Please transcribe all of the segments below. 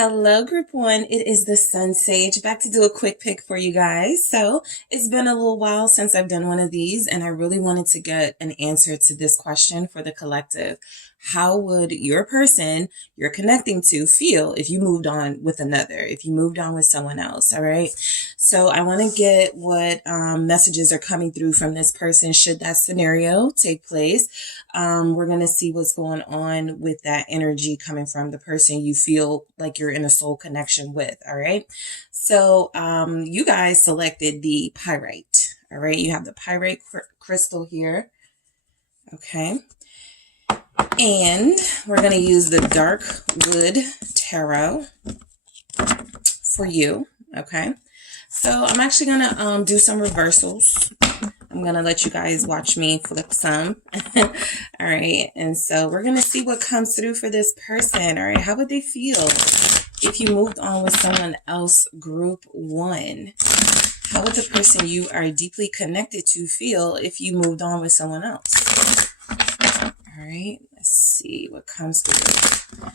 Hello, group one. It is the SunSage back to do a quick pick for you guys. So it's been a little while since I've done one of these, and I really wanted to get an answer to this question for the collective. How would your person you're connecting to feel if you moved on with another, if you moved on with someone else? All right. So I want to get what messages are coming through from this person should that scenario take place. We're going to see what's going on with that energy coming from the person you feel like you're in a soul connection with. All right. So you guys selected the Pyrite. All right. You have the Pyrite crystal here. Okay. And we're going to use the Dark Wood Tarot for you. Okay. So I'm actually going to do some reversals. I'm going to let you guys watch me flip some. All right. And so we're going to see what comes through for this person. All right. How would they feel if you moved on with someone else, group one? How would the person you are deeply connected to feel if you moved on with someone else? All right. Let's see what comes through.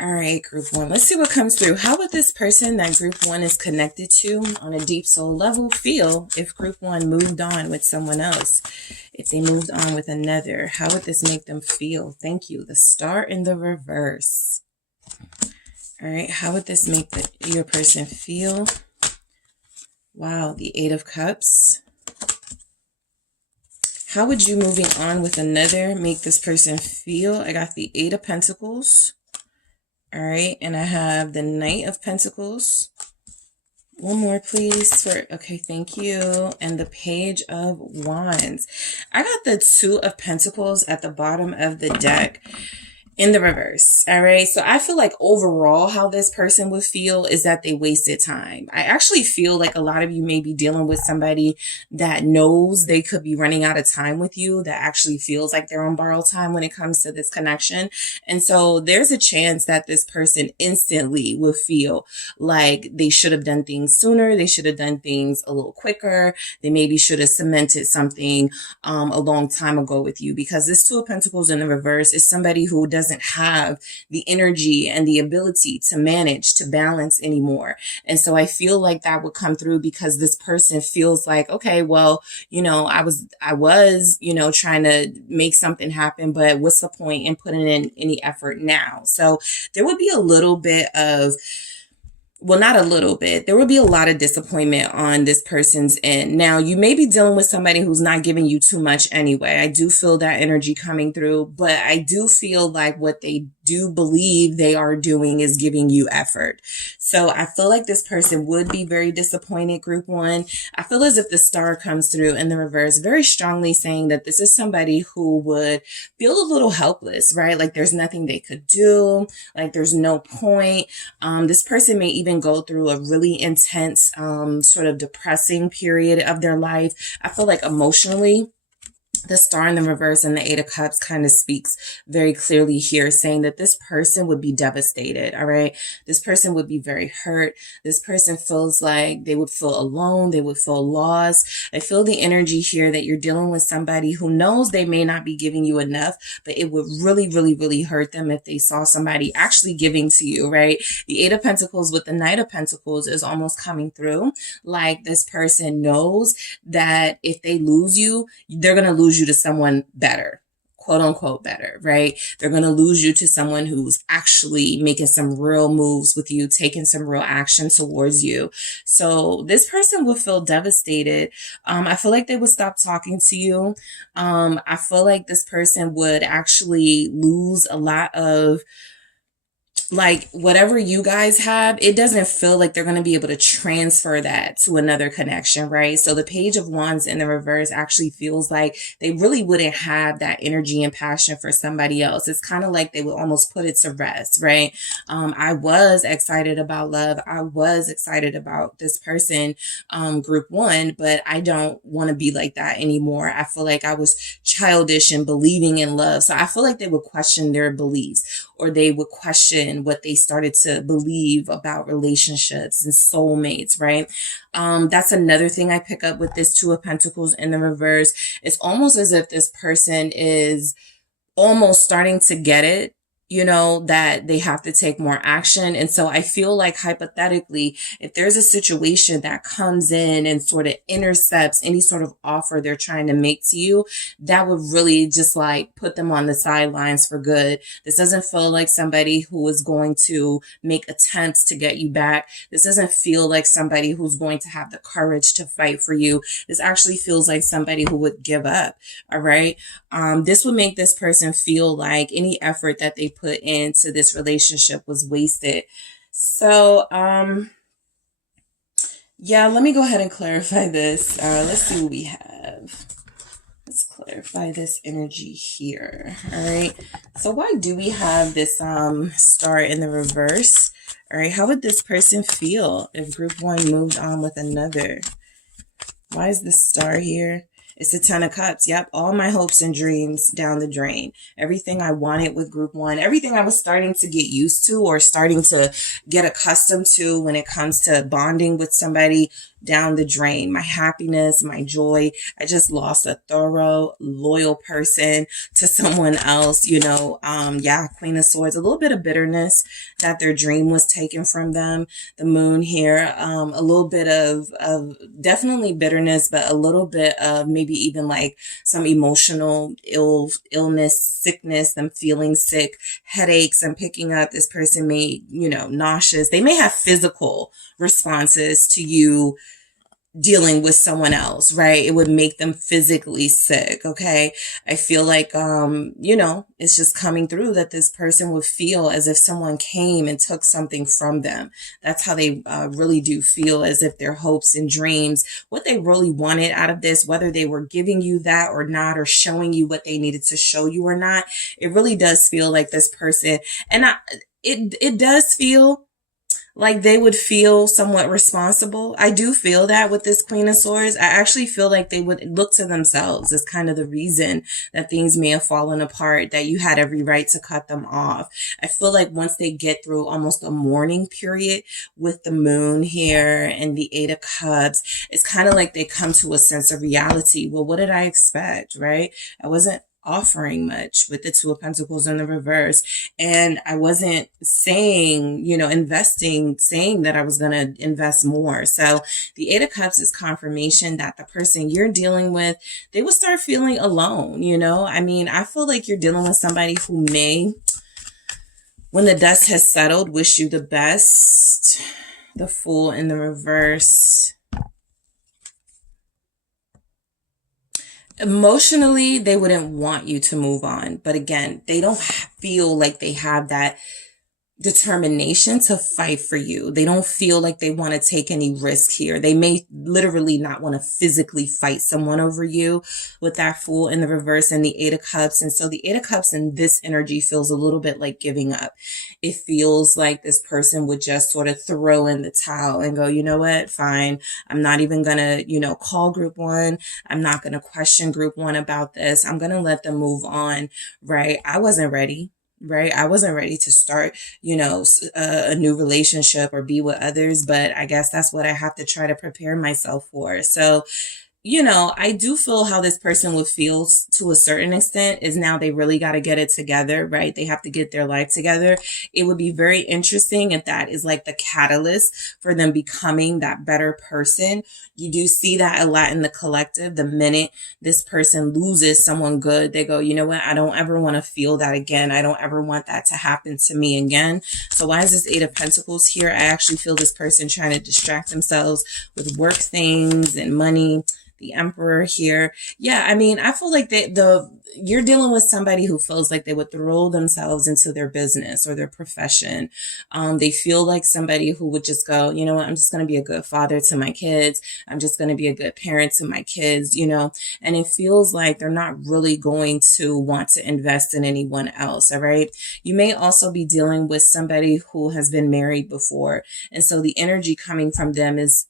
All right, group one. Let's see what comes through. How would this person that group one is connected to on a deep soul level feel if group one moved on with someone else? If they moved on with another, how would this make them feel? Thank you. The Star in the reverse. All right. How would this make your person feel? Wow. The Eight of Cups. How would you moving on with another make this person feel? I got the Eight of Pentacles. All right. And I have the Knight of Pentacles. One more, please. Okay, thank you. And the Page of Wands. I got the Two of Pentacles at the bottom of the deck in the reverse. All right. So I feel like overall how this person would feel is that they wasted time. I actually feel like a lot of you may be dealing with somebody that knows they could be running out of time with you, that actually feels like they're on borrowed time when it comes to this connection. And so there's a chance that this person instantly will feel like they should have done things sooner. They should have done things a little quicker. They maybe should have cemented something a long time ago with you, because this Two of Pentacles in the reverse is somebody who doesn't have the energy and the ability to manage, to balance anymore. And so I feel like that would come through because this person feels like, okay, well, I was, trying to make something happen, but what's the point in putting in any effort now? So there would be a little bit of, well, not a little bit. There will be a lot of disappointment on this person's end. Now, you may be dealing with somebody who's not giving you too much anyway. I do feel that energy coming through, but I do feel like what they do believe they are doing is giving you effort. So I feel like this person would be very disappointed, group one. I feel as if the Star comes through in the reverse, very strongly saying that this is somebody who would feel a little helpless, right? Like there's nothing they could do. Like there's no point. This person may even go through a really intense, sort of depressing period of their life. I feel like emotionally, the Star in the reverse and the Eight of Cups kind of speaks very clearly here, saying that this person would be devastated. All right. This person would be very hurt. This person feels like they would feel alone. They would feel lost. I feel the energy here that you're dealing with somebody who knows they may not be giving you enough, but it would really, really, really hurt them if they saw somebody actually giving to you, right? The Eight of Pentacles with the Knight of Pentacles is almost coming through. Like this person knows that if they lose you, they're going to lose you to someone better, quote unquote better, right? They're going to lose you to someone who's actually making some real moves with you, taking some real action towards you. So this person would feel devastated. I feel like they would stop talking to you. I feel like this person would actually lose a lot of, like, whatever you guys have. It doesn't feel like they're going to be able to transfer that to another connection, right? So the Page of Wands in the reverse actually feels like they really wouldn't have that energy and passion for somebody else. It's kind of like they would almost put it to rest, right? I was excited about love. I was excited about this person, group one, but I don't want to be like that anymore. I feel like I was childish and believing in love. So I feel like they would question their beliefs, or they would question what they started to believe about relationships and soulmates, right? That's another thing I pick up with this Two of Pentacles in the reverse. It's almost as if this person is almost starting to get it, you know, that they have to take more action. And so I feel like hypothetically, if there's a situation that comes in and sort of intercepts any sort of offer they're trying to make to you, that would really just like put them on the sidelines for good. This doesn't feel like somebody who is going to make attempts to get you back. This doesn't feel like somebody who's going to have the courage to fight for you. This actually feels like somebody who would give up. All right. This would make this person feel like any effort that they put into this relationship was wasted. So, yeah, let me go ahead and clarify this. Let's see what we have. Let's clarify this energy here. All right. So why do we have this star in the reverse? All right. How would this person feel if group one moved on with another? Why is this star here? It's the 10 of Cups. Yep. All my hopes and dreams down the drain. Everything I wanted with group one, everything I was starting to get used to or starting to get accustomed to when it comes to bonding with somebody, down the drain. My happiness, my joy. I just lost a thorough, loyal person to someone else, you know. Yeah, Queen of Swords, a little bit of bitterness that their dream was taken from them. The moon here, a little bit of definitely bitterness, but a little bit of maybe even like some emotional illness, sickness, them feeling sick, headaches. I'm picking up this person may, you know, nauseous. They may have physical responses to you dealing with someone else, right? It would make them physically sick. Okay. I feel like, you know, it's just coming through that this person would feel as if someone came and took something from them. That's how they really do feel, as if their hopes and dreams, what they really wanted out of this, whether they were giving you that or not, or showing you what they needed to show you or not. It really does feel like this person, and it does feel like they would feel somewhat responsible. I do feel that with this Queen of Swords. I actually feel like they would look to themselves as kind of the reason that things may have fallen apart, that you had every right to cut them off. I feel like once they get through almost a mourning period with the moon here and the 8 of Cups, it's kind of like they come to a sense of reality. Well, what did I expect, right? I wasn't offering much with the 2 of Pentacles in the reverse. And I wasn't saying, you know, saying that I was going to invest more. So the 8 of Cups is confirmation that the person you're dealing with, they will start feeling alone. You know, I mean, I feel like you're dealing with somebody who may, when the dust has settled, wish you the best. The Fool in the reverse. Emotionally, they wouldn't want you to move on. But again, they don't feel like they have that determination to fight for you. They don't feel like they want to take any risk here. They may literally not want to physically fight someone over you with that Fool in the reverse and the 8 of Cups. And so the 8 of Cups in this energy feels a little bit like giving up. It feels like this person would just sort of throw in the towel and go, you know what, fine. I'm not even going to, you know, call group one. I'm not going to question group one about this. I'm going to let them move on, right? I wasn't ready. Right. I wasn't ready to start, you know, a new relationship or be with others, but I guess that's what I have to try to prepare myself for. So, you know, I do feel how this person would feel to a certain extent is now they really got to get it together, right? They have to get their life together. It would be very interesting if that is like the catalyst for them becoming that better person. You do see that a lot in the collective. The minute this person loses someone good, they go, you know what? I don't ever want to feel that again. I don't ever want that to happen to me again. So why is this 8 of Pentacles here? I actually feel this person trying to distract themselves with work things and money. The Emperor here. Yeah, I mean, I feel like you're dealing with somebody who feels like they would throw themselves into their business or their profession. They feel like somebody who would just go, you know what, I'm just going to be a good father to my kids. I'm just going to be a good parent to my kids, you know, and it feels like they're not really going to want to invest in anyone else. All right. You may also be dealing with somebody who has been married before. And so the energy coming from them is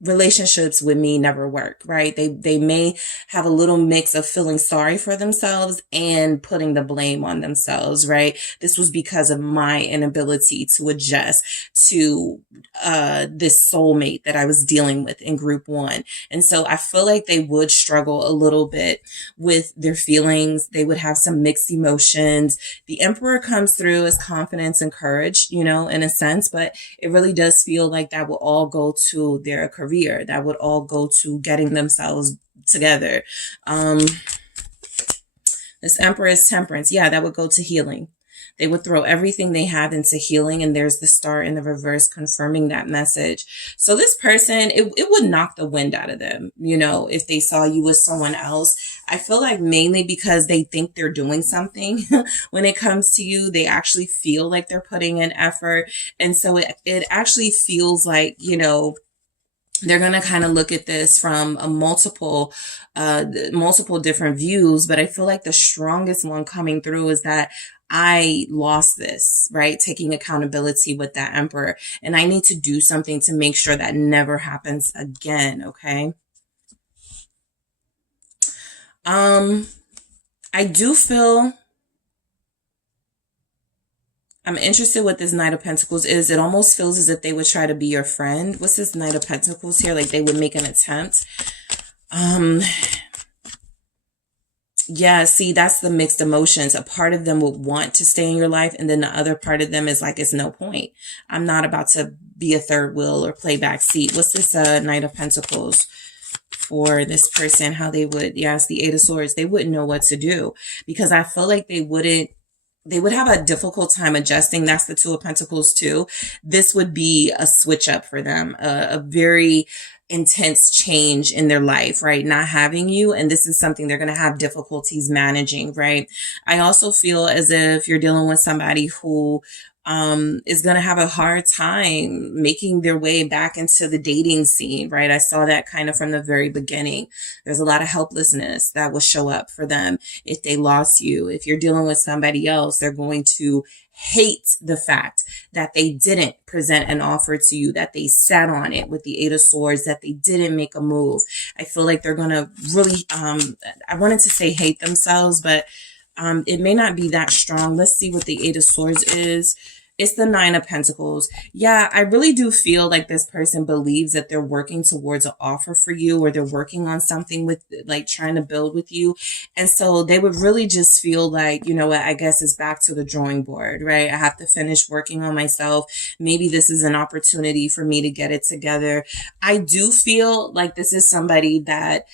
relationships with me never work, right? They may have a little mix of feeling sorry for themselves and putting the blame on themselves, right? This was because of my inability to adjust to this soulmate that I was dealing with in group one. And so I feel like they would struggle a little bit with their feelings. They would have some mixed emotions. The Emperor comes through as confidence and courage, you know, in a sense, but it really does feel like that will all go to their career. That would all go to getting themselves together. This Emperor is Temperance. Yeah, that would go to healing. They would throw everything they have into healing, and there's the star in the reverse confirming that message. So this person, it would knock the wind out of them, you know, if they saw you with someone else. I feel like mainly because they think they're doing something when it comes to you. They actually feel like they're putting in effort. And so it actually feels like, you know, they're going to kind of look at this from a multiple different views. But I feel like the strongest one coming through is that I lost this, right? Taking accountability with that Emperor. And I need to do something to make sure that never happens again. Okay. I do feel I'm interested what this Knight of Pentacles is. It almost feels as if they would try to be your friend. What's this Knight of Pentacles here? Like they would make an attempt. Yeah, see, that's the mixed emotions. A part of them would want to stay in your life, and then the other part of them is like, it's no point. I'm not about to be a third wheel or play back seat. What's this Knight of Pentacles for this person? How they would, yes, the Eight of Swords. They wouldn't know what to do because I feel like they would have a difficult time adjusting. That's the Two of Pentacles too. This would be a switch up for them, a very intense change in their life, right? Not having you. And this is something they're going to have difficulties managing, right? I also feel as if you're dealing with somebody who is going to have a hard time making their way back into the dating scene, right? I saw that kind of from the very beginning. There's a lot of helplessness that will show up for them if they lost you. If you're dealing with somebody else, they're going to hate the fact that they didn't present an offer to you, that they sat on it with the Eight of Swords, that they didn't make a move. I feel like they're going to really, I wanted to say hate themselves, but it may not be that strong. Let's see what the Eight of Swords is. It's the Nine of Pentacles. Yeah, I really do feel like this person believes that they're working towards an offer for you, or they're working on something with, like, trying to build with you. And so they would really just feel like, you know what, I guess it's back to the drawing board, right? I have to finish working on myself. Maybe this is an opportunity for me to get it together. I do feel like this is somebody that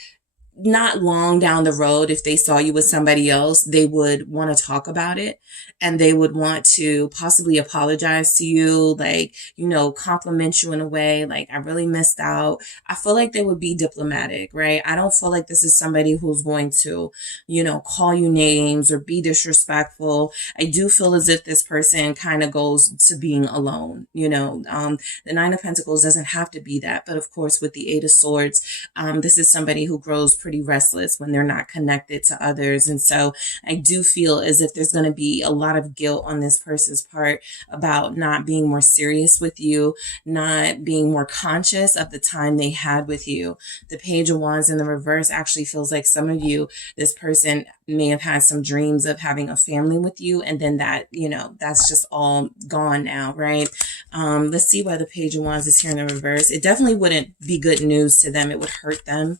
not long down the road, if they saw you with somebody else, they would want to talk about it, and they would want to possibly apologize to you, like, you know, compliment you in a way like, I really missed out. I feel like they would be diplomatic, right? I don't feel like this is somebody who's going to, you know, call you names or be disrespectful. I do feel as if this person kind of goes to being alone, you know. The Nine of Pentacles doesn't have to be that, but of course with the Eight of Swords, this is somebody who grows pretty restless when they're not connected to others. And so I do feel as if there's going to be a lot of guilt on this person's part about not being more serious with you, not being more conscious of the time they had with you. The Page of Wands in the reverse actually feels like some of you, this person may have had some dreams of having a family with you, and then that, you know, that's just all gone now, right? Let's see why the Page of Wands is here in the reverse. It definitely wouldn't be good news to them. It would hurt them.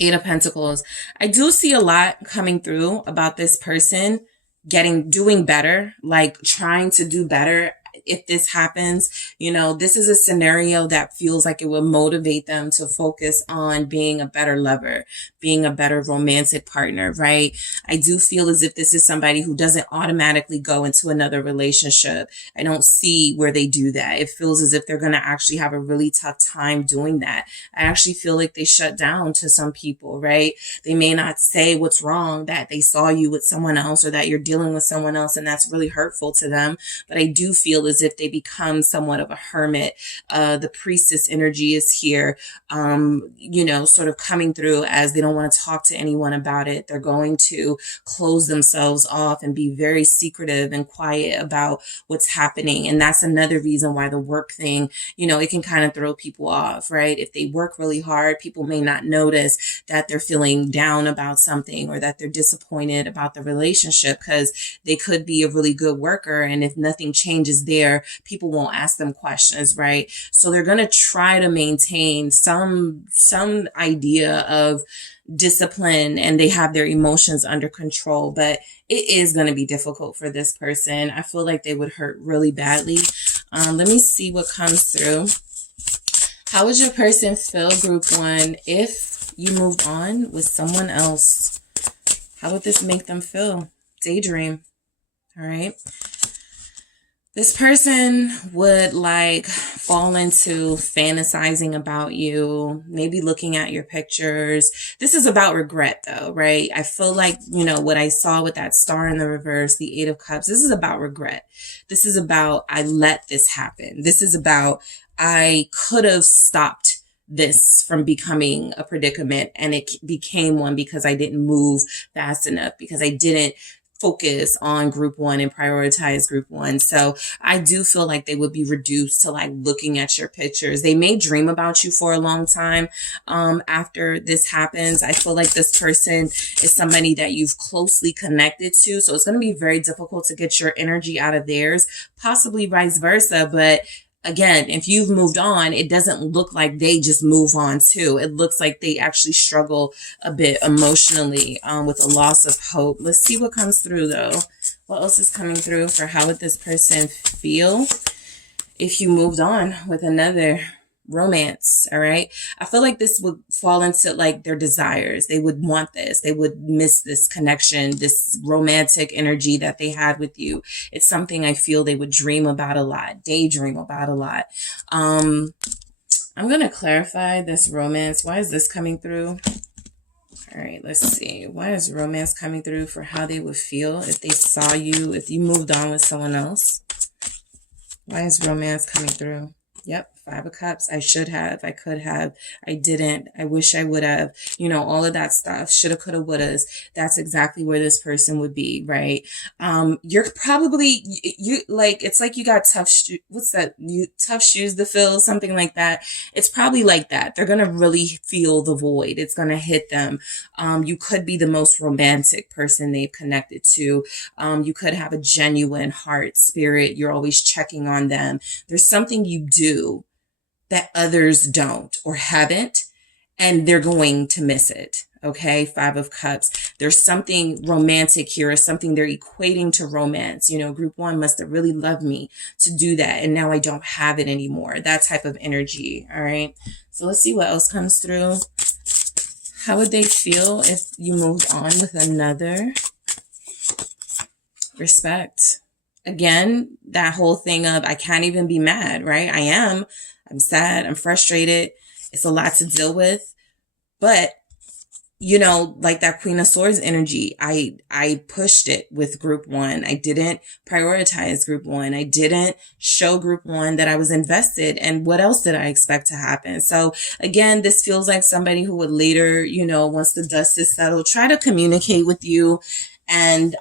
Eight of Pentacles. I do see a lot coming through about this person doing better, like trying to do better. If this happens, you know, this is a scenario that feels like it will motivate them to focus on being a better lover, being a better romantic partner, right? I do feel as if this is somebody who doesn't automatically go into another relationship. I don't see where they do that. It feels as if they're going to actually have a really tough time doing that. I actually feel like they shut down to some people, right? They may not say what's wrong, that they saw you with someone else or that you're dealing with someone else, and that's really hurtful to them. But I do feel as if they become somewhat of a hermit. The priestess energy is here, you know, sort of coming through as they don't want to talk to anyone about it. They're going to close themselves off and be very secretive and quiet about what's happening. And that's another reason why the work thing, you know, it can kind of throw people off, right? If they work really hard, people may not notice that they're feeling down about something or that they're disappointed about the relationship, because they could be a really good worker. And if nothing changes there, people won't ask them questions, right? So they're going to try to maintain some idea of discipline, and they have their emotions under control, but it is going to be difficult for this person. I feel like they would hurt really badly. Let me see what comes through. How would your person feel, group 1, if you moved on with someone else? How would this make them feel? Daydream. All right. This person would like fall into fantasizing about you, maybe looking at your pictures. This is about regret though, right? I feel like, you know, what I saw with that star in the reverse, the 8 of Cups, this is about regret. This is about, I let this happen. This is about, I could have stopped this from becoming a predicament, and it became one because I didn't move fast enough, because I didn't focus on group 1 and prioritize group 1. So I do feel like they would be reduced to like looking at your pictures. They may dream about you for a long time after this happens. I feel like this person is somebody that you've closely connected to. So it's going to be very difficult to get your energy out of theirs, possibly vice versa. But again, if you've moved on, it doesn't look like they just move on too. It looks like they actually struggle a bit emotionally with a loss of hope. Let's see what comes through though. What else is coming through for how would this person feel if you moved on with another romance? All right. I feel like this would fall into like their desires. They would want this. They would miss this connection, this romantic energy that they had with you. It's something I feel they would dream about a lot, daydream about a lot. I'm going to clarify this romance. Why is this coming through? All right, let's see. Why is romance coming through for how they would feel if they saw you, if you moved on with someone else? Why is romance coming through? Yep, 5 of Cups. I should have, I could have, I didn't, I wish I would have, you know, all of that stuff. Shoulda, coulda, wouldas. That's exactly where this person would be, right? You're probably, you like, it's like you got tough tough shoes to fill, something like that. It's probably like that. They're going to really feel the void. It's going to hit them. You could be the most romantic person they've connected to. You could have a genuine heart, spirit. You're always checking on them. There's something you do that others don't or haven't, and they're going to miss it. Okay. 5 of Cups. There's something romantic here, or something they're equating to romance. You know, group 1 must have really loved me to do that, and now I don't have it anymore. That type of energy. All right. So let's see what else comes through. How would they feel if you moved on with another? Respect. Again, that whole thing of I can't even be mad, right? I am. I'm sad. I'm frustrated. It's a lot to deal with. But, you know, like that Queen of Swords energy, I pushed it with group 1. I didn't prioritize group 1. I didn't show group 1 that I was invested. And what else did I expect to happen? So again, this feels like somebody who would later, you know, once the dust is settled, try to communicate with you. And,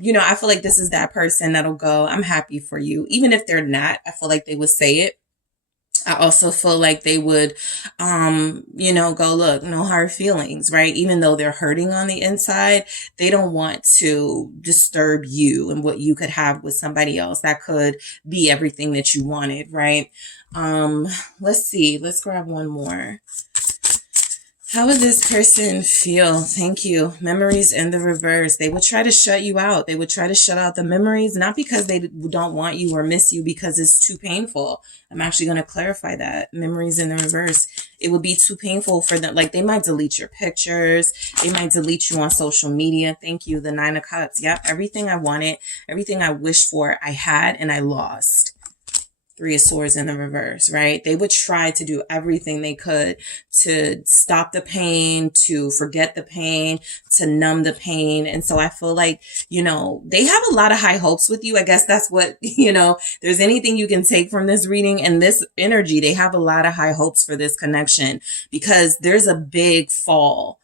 you know, I feel like this is that person that'll go, I'm happy for you. Even if they're not, I feel like they would say it. I also feel like they would, you know, go, look, no hard feelings, right? Even though they're hurting on the inside, they don't want to disturb you and what you could have with somebody else. That could be everything that you wanted, right? Let's see. Let's grab one more. How would this person feel? Thank you. Memories in the reverse. They would try to shut you out. They would try to shut out the memories, not because they don't want you or miss you, because it's too painful. I'm actually going to clarify that. Memories in the reverse. It would be too painful for them. Like they might delete your pictures. They might delete you on social media. Thank you. The 9 of Cups. Yep. Everything I wanted, everything I wished for, I had and I lost. Three of Swords in the reverse, right? They would try to do everything they could to stop the pain, to forget the pain, to numb the pain. And so I feel like, they have a lot of high hopes with you. I guess that's what, there's anything you can take from this reading and this energy. They have a lot of high hopes for this connection because there's a big fall.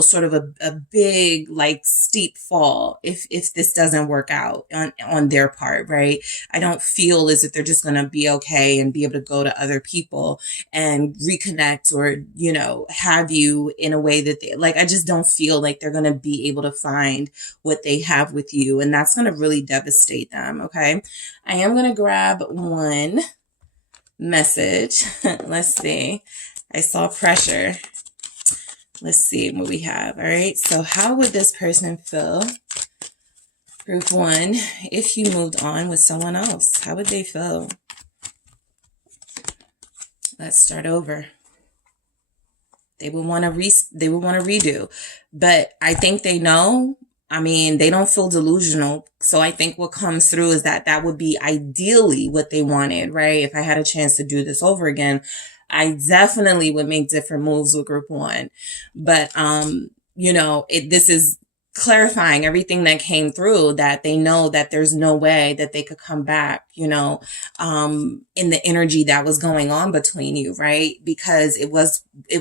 Sort of a big, like, steep fall if this doesn't work out on their part, right? I don't feel as if they're just going to be okay and be able to go to other people and reconnect or, have you in a way that they, like, I just don't feel like they're going to be able to find what they have with you. And that's going to really devastate them, okay? I am going to grab one message. Let's see. I saw pressure. Let's see what we have. All right. So how would this person feel? Group 1, if you moved on with someone else, how would they feel? Let's start over. They would want to redo, but I think they know. I mean, they don't feel delusional. So I think what comes through is that would be ideally what they wanted, right? If I had a chance to do this over again, I definitely would make different moves with group 1. But, this is clarifying everything that came through, that they know that there's no way that they could come back, in the energy that was going on between you, right? Because it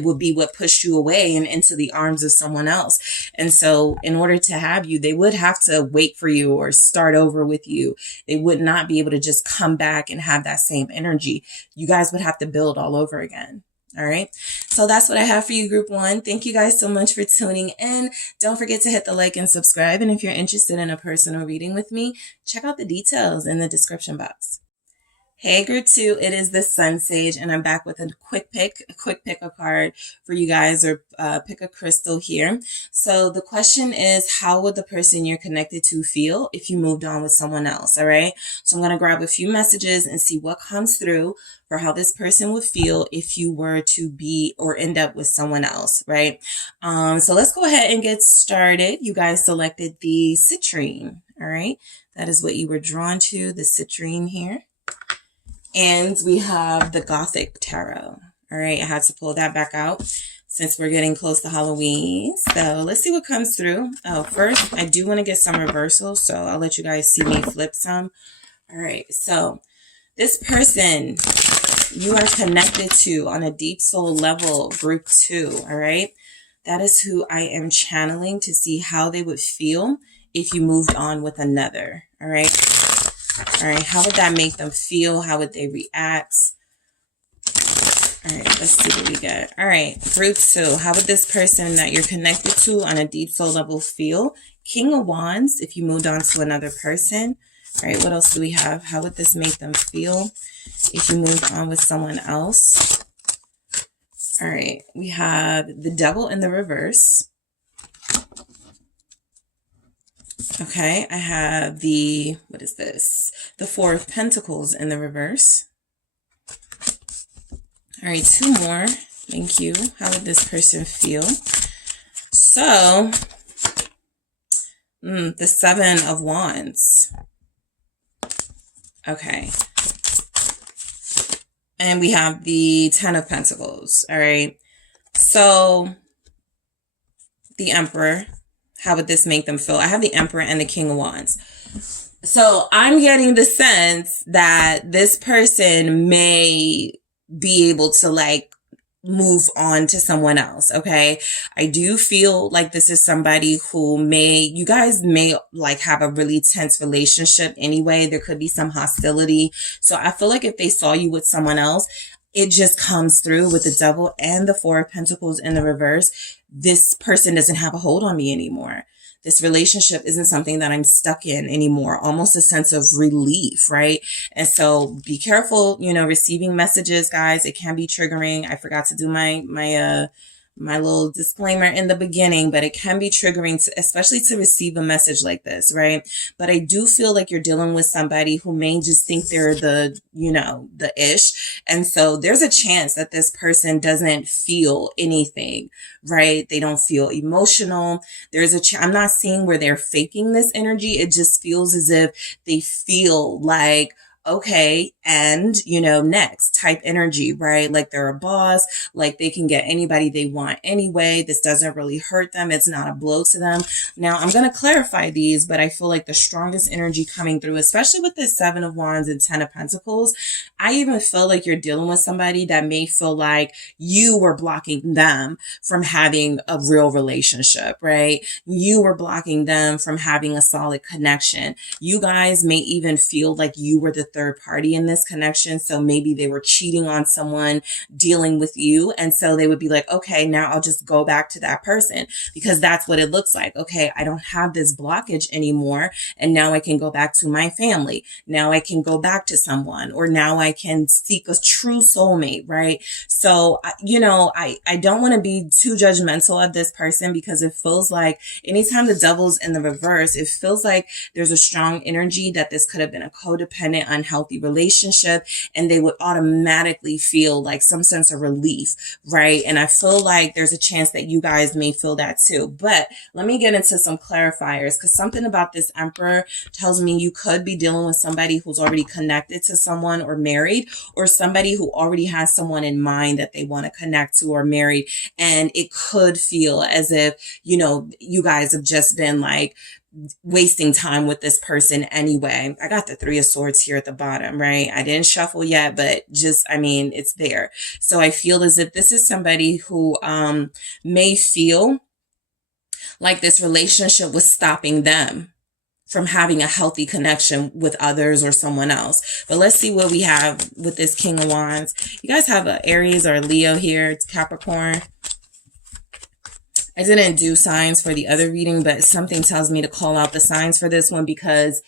would be what pushed you away and into the arms of someone else. And so in order to have you, they would have to wait for you or start over with you. They would not be able to just come back and have that same energy. You guys would have to build all over again. All right. So that's what I have for you, group 1. Thank you guys so much for tuning in. Don't forget to hit the like and subscribe. And if you're interested in a personal reading with me, check out the details in the description box. Hey, group 2, it is the SunSage, and I'm back with a quick pick a card for you guys, or pick a crystal here. So the question is, how would the person you're connected to feel if you moved on with someone else? All right. So I'm going to grab a few messages and see what comes through for how this person would feel if you were to be or end up with someone else, right? So let's go ahead and get started. You guys selected the Citrine. All right. That is what you were drawn to, the Citrine here. And we have the Gothic Tarot. All right, I had to pull that back out since we're getting close to Halloween. So let's see what comes through. Oh, first, I do want to get some reversals, so I'll let you guys see me flip some. All right, so this person you are connected to on a deep soul level, group 2, all right? That is who I am channeling to see how they would feel if you moved on with another, all right? All right, how would that make them feel? How would they react? All right, let's see what we get. All right, group 2. How would this person that you're connected to on a deep soul level feel? King of Wands, if you moved on to another person. All right, what else do we have? How would this make them feel if you moved on with someone else? All right, we have the Devil in the reverse. Okay, I have the, what is this? The Four of Pentacles in the reverse. All right, 2 more. Thank you. How would this person feel? So, the 7 of Wands. Okay. And we have the 10 of Pentacles. All right. So, the Emperor. How would this make them feel? I have the Emperor and the King of Wands. So I'm getting the sense that this person may be able to like move on to someone else. Okay. I do feel like this is somebody who you guys may like have a really tense relationship anyway. There could be some hostility. So I feel like if they saw you with someone else, it just comes through with the Devil and the Four of Pentacles in the reverse. This person doesn't have a hold on me anymore. This relationship isn't something that I'm stuck in anymore. Almost a sense of relief, right? And so be careful, receiving messages, guys. It can be triggering. I forgot to do my little disclaimer in the beginning, but it can be triggering, especially to receive a message like this, right? But I do feel like you're dealing with somebody who may just think they're the ish. And so there's a chance that this person doesn't feel anything, right? They don't feel emotional. I'm not seeing where they're faking this energy. It just feels as if they feel like, okay, and, you know, next type energy, right? Like they're a boss, like they can get anybody they want anyway. This doesn't really hurt them. It's not a blow to them. Now, I'm going to clarify these, but I feel like the strongest energy coming through, especially with this 7 of Wands and 10 of Pentacles, I even feel like you're dealing with somebody that may feel like you were blocking them from having a real relationship, right? You were blocking them from having a solid connection. You guys may even feel like you were the third party in this connection. So maybe they were cheating on someone, dealing with you. And so they would be like, okay, now I'll just go back to that person, because that's what it looks like. Okay, I don't have this blockage anymore. And now I can go back to my family. Now I can go back to someone, or now I can seek a true soulmate, right? So, you know, I don't want to be too judgmental of this person, because it feels like anytime the devil's in the reverse, it feels like there's a strong energy that this could have been a codependent, unhealthy relationship, and they would automatically feel like some sense of relief, right? And I feel like there's a chance that you guys may feel that too. But let me get into some clarifiers, because something about this Emperor tells me you could be dealing with somebody who's already connected to someone or married, or somebody who already has someone in mind that they want to connect to or married. And it could feel as if, you know, you guys have just been like wasting time with this person anyway. I got the 3 of Swords here at the bottom, right? I didn't shuffle yet, but just, I mean, it's there. So I feel as if this is somebody who may feel like this relationship was stopping them from having a healthy connection with others or someone else. But let's see what we have with this King of Wands. You guys have an Aries or a Leo here. It's Capricorn. I didn't do signs for the other reading, but something tells me to call out the signs for this one, because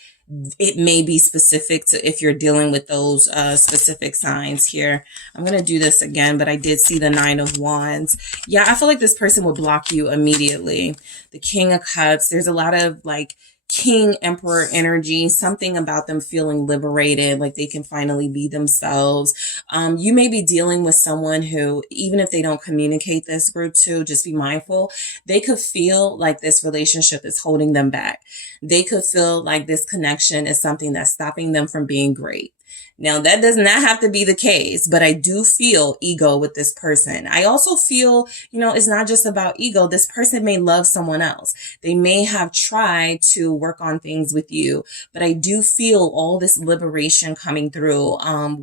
it may be specific to if you're dealing with those specific signs here. I'm going to do this again, but I did see the 9 of Wands. Yeah, I feel like this person would block you immediately. The King of Cups, there's a lot of like King Emperor energy, something about them feeling liberated, like they can finally be themselves. You may be dealing with someone who, even if they don't communicate this group to, just be mindful, they could feel like this relationship is holding them back. They could feel like this connection is something that's stopping them from being great. Now, that does not have to be the case, but I do feel ego with this person. I also feel, you know, it's not just about ego. This person may love someone else. They may have tried to work on things with you, but I do feel all this liberation coming through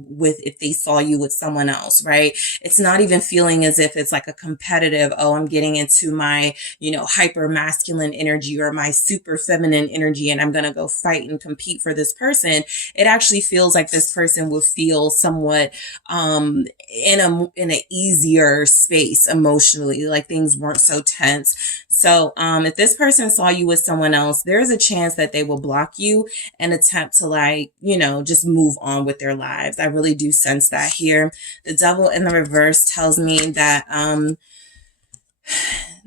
with if they saw you with someone else, right? It's not even feeling as if it's like a competitive, oh, I'm getting into my, you know, hyper masculine energy or my super feminine energy, and I'm going to go fight and compete for this person. It actually feels like this person will feel somewhat in a easier space emotionally, like things weren't so tense. So if this person saw you with someone else, there's a chance that they will block you and attempt to, like, you know, just move on with their lives. I really do sense that here. The Devil in the reverse tells me that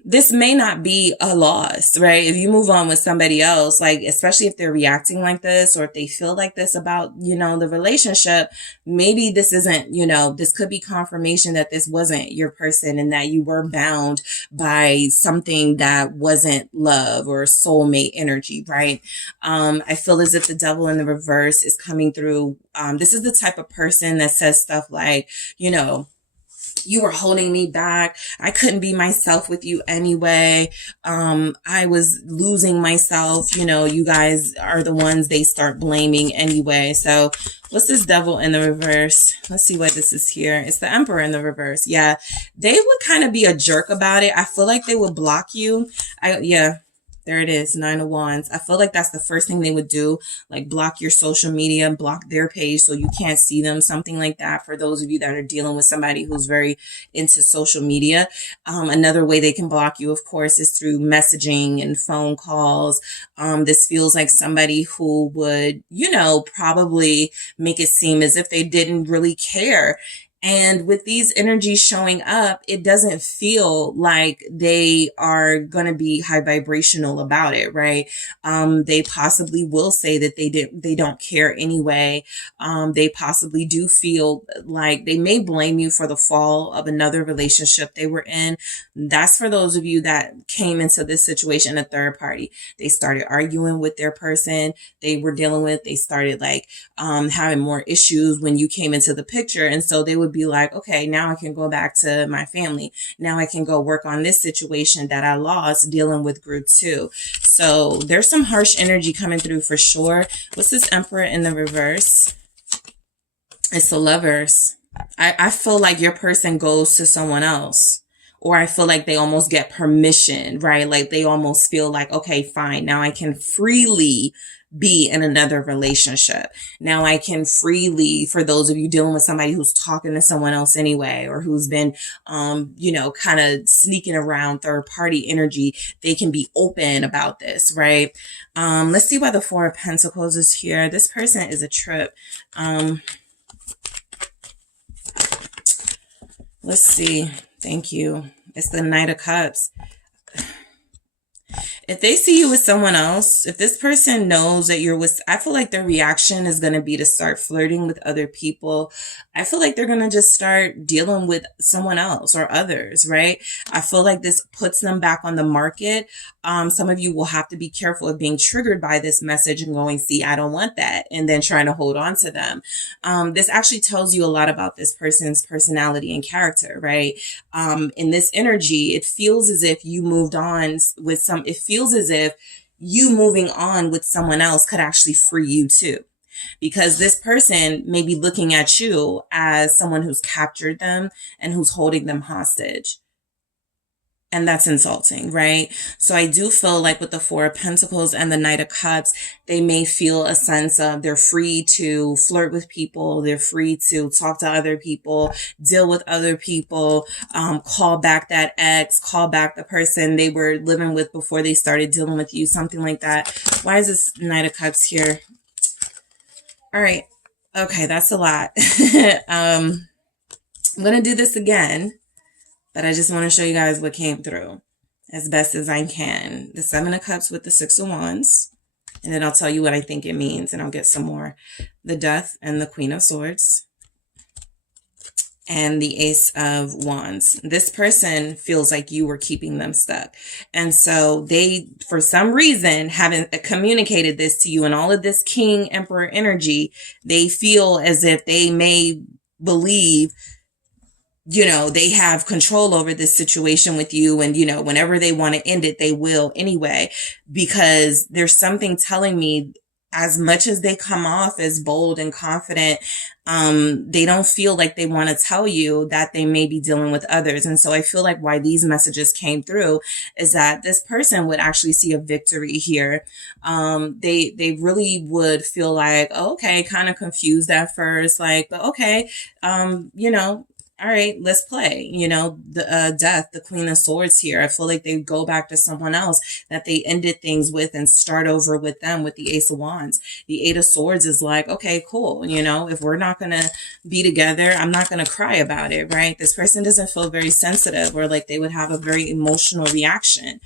this may not be a loss, right? If you move on with somebody else, like, especially if they're reacting like this, or if they feel like this about, you know, the relationship, maybe this isn't, you know, this could be confirmation that this wasn't your person and that you were bound by something that wasn't love or soulmate energy, right? I feel as if the Devil in the reverse is coming through. This is the type of person that says stuff like, you know, you were holding me back. I couldn't be myself with you anyway. I was losing myself. You know, you guys are the ones they start blaming anyway. So what's this Devil in the reverse? Let's see what this is here. It's the Emperor in the reverse. Yeah, they would kind of be a jerk about it. I feel like they would block you. Yeah. There it is, 9 of Wands. I feel like that's the first thing they would do, like block your social media, block their page so you can't see them, something like that. For those of you that are dealing with somebody who's very into social media. Another way they can block you, of course, is through messaging and phone calls. This feels like somebody who would, you know, probably make it seem as if they didn't really care. And with these energies showing up, it doesn't feel like they are going to be high vibrational about it, right? They possibly will say that they don't care anyway. They possibly do feel like they may blame you for the fall of another relationship they were in. That's for those of you that came into this situation, a third party. They started arguing with their person they were dealing with. They started like having more issues when you came into the picture. And so they would be like, okay, now I can go back to my family. Now I can go work on this situation that I lost dealing with group 2. So there's some harsh energy coming through for sure. What's this Emperor in the reverse? It's the Lovers. I feel like your person goes to someone else. Or I feel like they almost get permission, right? Like they almost feel like, okay, fine. Now I can freely be in another relationship. Now I can freely, for those of you dealing with somebody who's talking to someone else anyway, or who's been, kind of sneaking around third party energy, they can be open about this, right? Let's see why the Four of Pentacles is here. This person is a trip. Let's see. Thank you. It's the Knight of Cups. If they see you with someone else, if this person knows that you're with, I feel like their reaction is going to be to start flirting with other people. I feel like they're going to just start dealing with someone else or others, right? I feel like this puts them back on the market. Some of you will have to be careful of being triggered by this message and going, see, I don't want that. And then trying to hold on to them. This actually tells you a lot about this person's personality and character, right? In this energy, it feels as if you moved on with it feels as if you moving on with someone else could actually free you too. Because this person may be looking at you as someone who's captured them and who's holding them hostage. And that's insulting, right? So I do feel like with the Four of Pentacles and the Knight of Cups, they may feel a sense of they're free to flirt with people. They're free to talk to other people, deal with other people, call back that ex, call back the person they were living with before they started dealing with you, something like that. Why is this Knight of Cups here? All right. Okay, that's a lot. I'm going to do this again. But I just want to show you guys what came through as best as I can. The Seven of Cups with the Six of Wands. And then I'll tell you what I think it means. And I'll get some more. The Death and the Queen of Swords. And the Ace of Wands. This person feels like you were keeping them stuck. And so they, for some reason, haven't communicated this to you. And all of this King, Emperor energy, they feel as if they may believe they have control over this situation with you. And, whenever they want to end it, they will anyway, because there's something telling me as much as they come off as bold and confident, they don't feel like they want to tell you that they may be dealing with others. And so I feel like why these messages came through is that this person would actually see a victory here. They really would feel like, oh, okay, kind of confused at first, like, but okay, all right, let's play. The Death, the Queen of Swords here. I feel like they go back to someone else that they ended things with and start over with them with the Ace of Wands. The Eight of Swords is like, okay, cool. If we're not going to be together, I'm not going to cry about it, right? This person doesn't feel very sensitive or like they would have a very emotional reaction.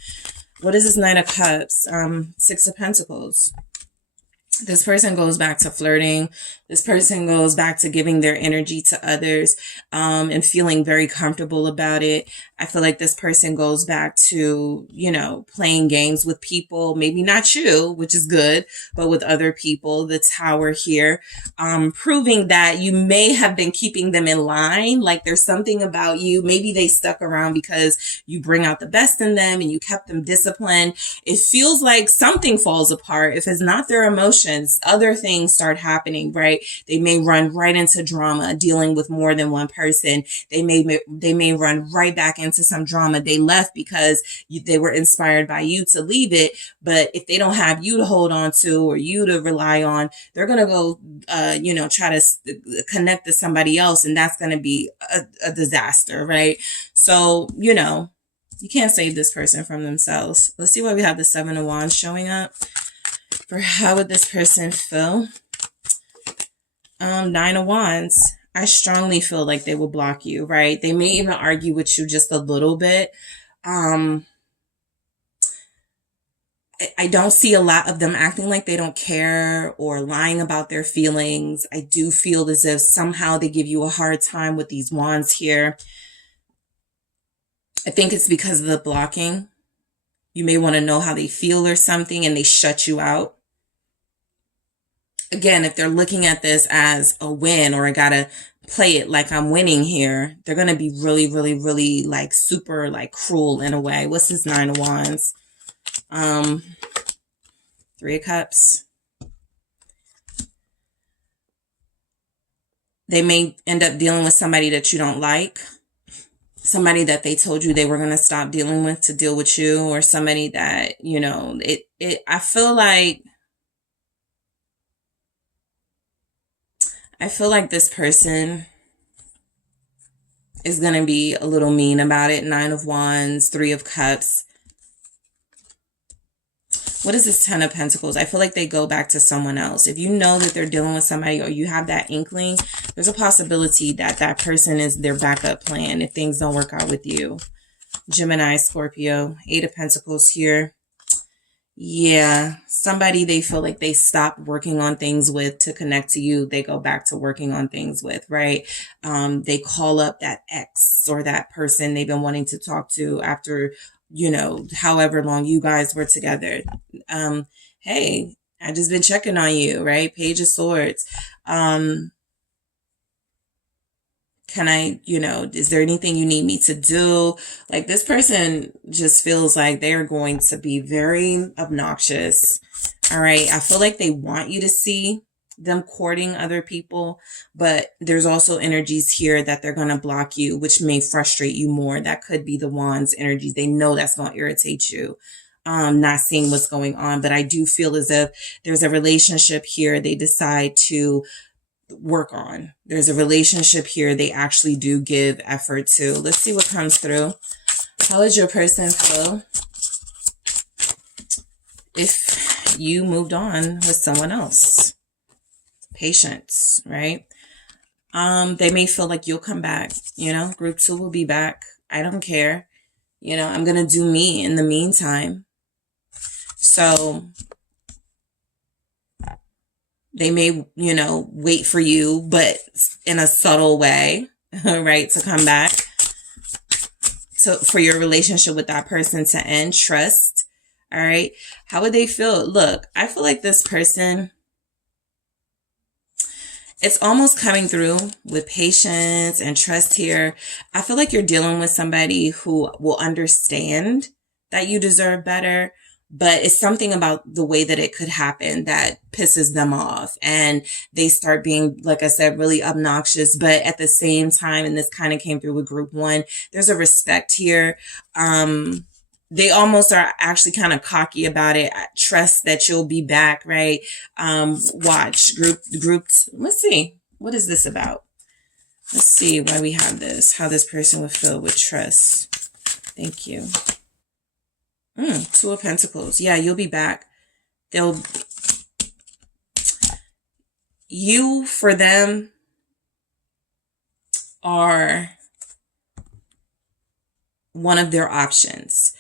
What is this Knight of Cups? Six of Pentacles. This person goes back to flirting. This person goes back to giving their energy to others, and feeling very comfortable about it. I feel like this person goes back to, playing games with people, maybe not you, which is good, but with other people. The Tower here, proving that you may have been keeping them in line. Like there's something about you. Maybe they stuck around because you bring out the best in them and you kept them disciplined. It feels like something falls apart. If it's not their emotions, other things start happening, right? They may run right into drama, dealing with more than one person. They may run right back into some drama. They left because they were inspired by you to leave it. But if they don't have you to hold on to or you to rely on, they're going to go, try to connect to somebody else. And that's going to be a disaster, right? So, you can't save this person from themselves. Let's see why we have the Seven of Wands showing up. For how would this person feel? Nine of Wands. I strongly feel like they will block you, right? They may even argue with you just a little bit. I don't see a lot of them acting like they don't care or lying about their feelings. I do feel as if somehow they give you a hard time with these wands here. I think it's because of the blocking. You may want to know how they feel or something, and they shut you out. Again, if they're looking at this as a win, or I gotta play it like I'm winning here, they're going to be really, really, really like super like cruel in a way. What's this 9 of Wands? 3 of Cups. They may end up dealing with somebody that you don't like. Somebody that they told you they were going to stop dealing with to deal with you, or somebody that, you know, I feel like this person is going to be a little mean about it. 9 of Wands, 3 of Cups. What is this 10 of Pentacles? I feel like they go back to someone else. If you know that they're dealing with somebody, or you have that inkling, there's a possibility that that person is their backup plan if things don't work out with you. Gemini, Scorpio, 8 of Pentacles here. Yeah, somebody they feel like they stopped working on things with to connect to you, they go back to working on things with, right? They call up that ex or that person they've been wanting to talk to after, you know, however long you guys were together. Hey, I just been checking on you, right? Page of Swords. Can I, you know, is there anything you need me to do? Like, this person just feels like they're going to be very obnoxious. All right. I feel like they want you to see them courting other people, but there's also energies here that they're going to block you, which may frustrate you more. That could be the Wands energies. They know that's going to irritate you. Not seeing what's going on, but I do feel as if there's a relationship here they decide to work on. There's a relationship here they actually do give effort to. Let's see what comes through. How would your person feel if you moved on with someone else? Patience, right? They may feel like you'll come back, you know, group 2 will be back. I don't care. You know, I'm going to do me in the meantime. So they may, you know, wait for you, but in a subtle way, right, to come back. So for your relationship with that person to end, trust. All right. How would they feel? Look, I feel like this person, it's almost coming through with patience and trust here. I feel like you're dealing with somebody who will understand that you deserve better, but it's something about the way that it could happen that pisses them off. And they start being, like I said, really obnoxious. But at the same time, and this kind of came through with group 1, there's a respect here. They almost are actually kind of cocky about it. I trust that you'll be back, right? Watch group. Let's see. What is this about? Let's see why we have this. How this person would feel with trust. Thank you. 2 of Pentacles. Yeah, you'll be back. You, for them, are one of their options.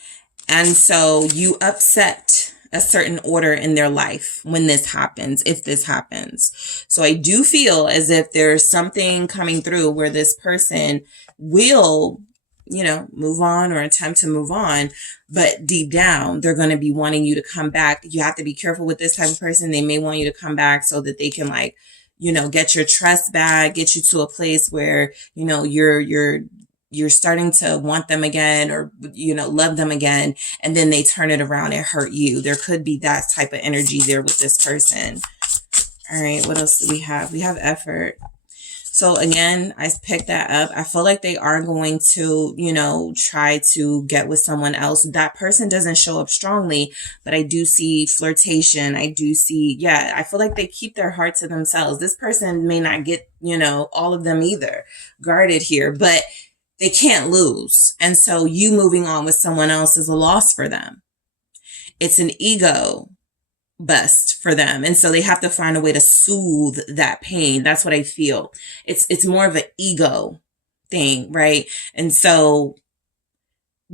And so you upset a certain order in their life when this happens, if this happens. So I do feel as if there's something coming through where this person will, you know, move on or attempt to move on, but deep down, they're going to be wanting you to come back. You have to be careful with this type of person. They may want you to come back so that they can, like, you know, get your trust back, get you to a place where, you know, you're starting to want them again, or, you know, love them again. And then they turn it around and hurt you. There could be that type of energy there with this person. All right. What else do we have? We have effort. So again, I picked that up. I feel like they are going to, you know, try to get with someone else. That person doesn't show up strongly, but I do see flirtation. I do see, yeah, I feel like they keep their heart to themselves. This person may not get, you know, all of them either guarded here, but they can't lose. And so you moving on with someone else is a loss for them. It's an ego bust for them. And so they have to find a way to soothe that pain. That's what I feel. It's more of an ego thing, right? And so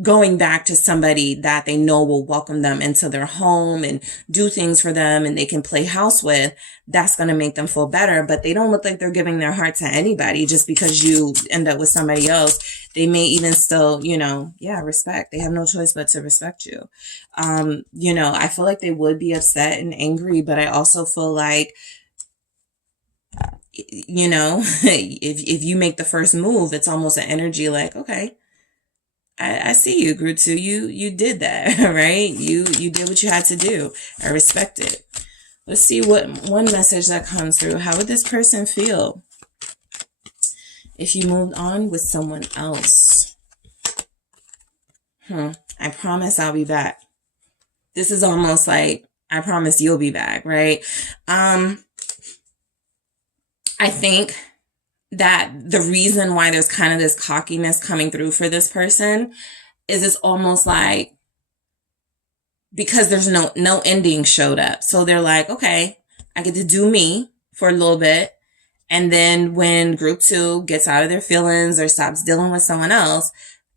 going back to somebody that they know will welcome them into their home and do things for them and they can play house with, that's going to make them feel better. But they don't look like they're giving their heart to anybody just because you end up with somebody else. They may even still, respect. They have no choice but to respect you. I feel like they would be upset and angry, but I also feel like, if you make the first move, it's almost an energy like, okay, I see you, Group 2. You did that, right? You did what you had to do. I respect it. Let's see what one message that comes through. How would this person feel if you moved on with someone else? I promise I'll be back. This is almost like, I promise you'll be back, right? I think that the reason why there's kind of this cockiness coming through for this person is it's almost like because there's no ending showed up. So they're like, okay, I get to do me for a little bit. And then when Group 2 gets out of their feelings or stops dealing with someone else,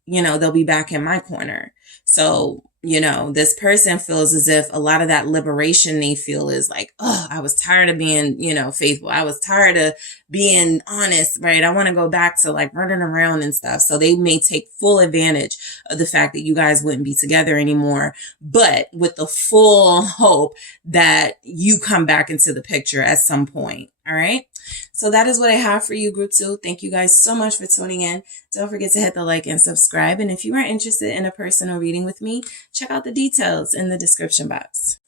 they'll be back in my corner. So, this person feels as if a lot of that liberation they feel is like, oh, I was tired of being, faithful. I was tired of being honest, right? I want to go back to like running around and stuff. So they may take full advantage of the fact that you guys wouldn't be together anymore, but with the full hope that you come back into the picture at some point. All right. So that is what I have for you, Group 2. Thank you guys so much for tuning in. Don't forget to hit the like and subscribe. And if you are interested in a personal reading with me, check out the details in the description box.